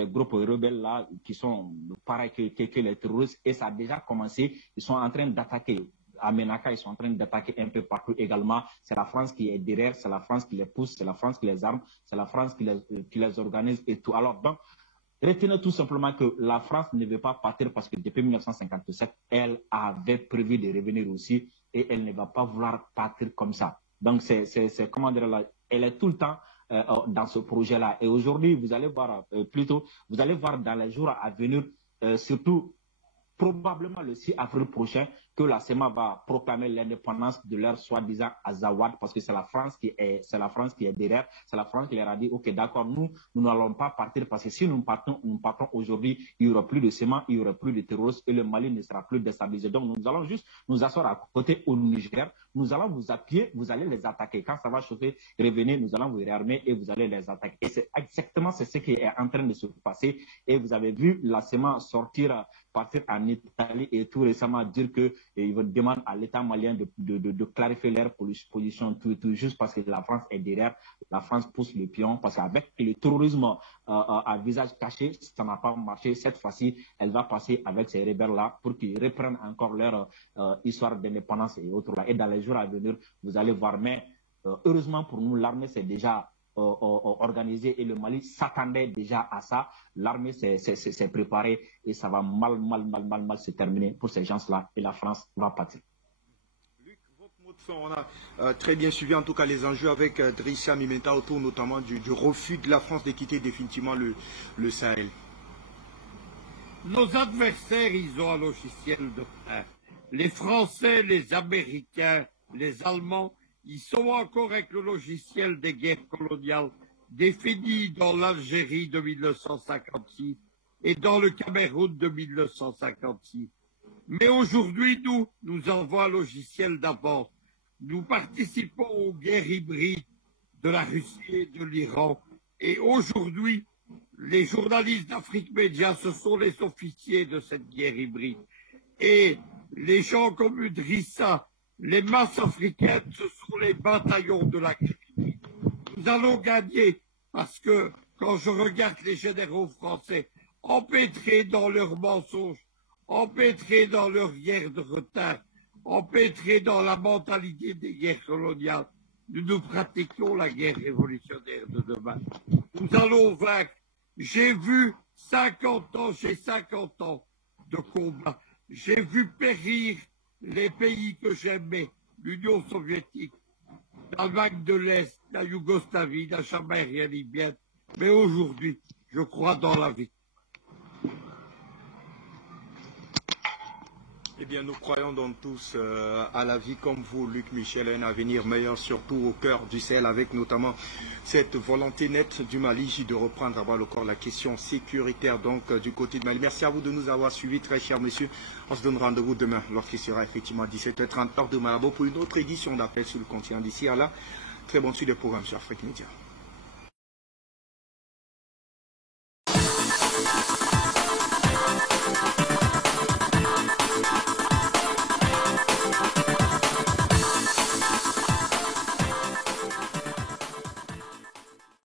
groupes rebelles-là qui sont pareils que les terroristes, et ça a déjà commencé. Ils sont en train d'attaquer à Ménaka, ils sont en train d'attaquer un peu partout également. C'est la France qui est derrière, c'est la France qui les pousse, c'est la France qui les arme, c'est la France qui les organise et tout. Alors donc, retenez tout simplement que la France ne veut pas partir parce que depuis 1957, elle avait prévu de revenir aussi et elle ne va pas vouloir partir comme ça. Donc, comment dire là, elle est tout le temps dans ce projet-là. Et aujourd'hui, vous allez voir vous allez voir dans les jours à venir, surtout probablement le 6 avril prochain, que la CEMA va proclamer l'indépendance de leur soi-disant Azawad, parce que c'est la France qui est derrière, c'est la France qui leur a dit, ok, d'accord, nous n'allons pas partir, parce que si nous partons aujourd'hui, il n'y aura plus de CEMA, il n'y aura plus de terroristes, et le Mali ne sera plus déstabilisé. Donc, nous allons juste nous asseoir à côté au Niger, nous allons vous appuyer, vous allez les attaquer. Quand ça va chauffer, revenez, nous allons vous réarmer et vous allez les attaquer. Et c'est exactement ce qui est en train de se passer. Et vous avez vu la CEMA partir en Italie et tout récemment dire qu'ils demandent à l'État malien de clarifier leur position, tout juste parce que la France est derrière, la France pousse le pion, parce qu'avec le terrorisme à visage caché, ça n'a pas marché. Cette fois-ci, elle va passer avec ces rebelles-là pour qu'ils reprennent encore leur histoire d'indépendance et autres. Et dans les jours à venir, vous allez voir. Mais heureusement pour nous, l'armée s'est déjà organisé et le Mali s'attendait déjà à ça. L'armée s'est préparée et ça va mal se terminer pour ces gens-là et la France va partir. Luc, votre mot de fin, on a très bien suivi en tout cas les enjeux avec Drissa Mimenta autour notamment du refus de la France de quitter définitivement le Sahel. Nos adversaires, ils ont un logiciel de fin. Les Français, les Américains, les Allemands, ils sont encore avec le logiciel des guerres coloniales définies dans l'Algérie de 1956 et dans le Cameroun de 1956. Mais aujourd'hui, nous avons un logiciel d'avance. Nous participons aux guerres hybrides de la Russie et de l'Iran. Et aujourd'hui, les journalistes d'Afrique Média, ce sont les officiers de cette guerre hybride. Et les gens comme Idrissa, les masses africaines, ce sont les bataillons de la guerre hybride. Nous allons gagner parce que quand je regarde les généraux français empêtrés dans leurs mensonges, empêtrés dans leur guerre de retard, empêtrés dans la mentalité des guerres coloniales, nous pratiquons la guerre révolutionnaire de demain. Nous allons vaincre. J'ai 50 ans de combat. J'ai vu périr les pays que j'aimais, l'Union soviétique, l'Allemagne de l'Est, la Yougoslavie, la Chambre aérienne libyenne. Mais aujourd'hui, je crois dans la vie. Eh bien, nous croyons donc tous à la vie comme vous, Luc Michel, un avenir meilleur, surtout au cœur du Sahel, avec notamment cette volonté nette du Mali de reprendre à bras le corps la question sécuritaire donc du côté de Mali. Merci à vous de nous avoir suivis, très chers messieurs. On se donne rendez-vous demain, lorsqu'il sera effectivement 17h30 heure de Malabo, pour une autre édition d'Appel sur le continent. D'ici à là, très bonne suite de programme sur Afrique Média.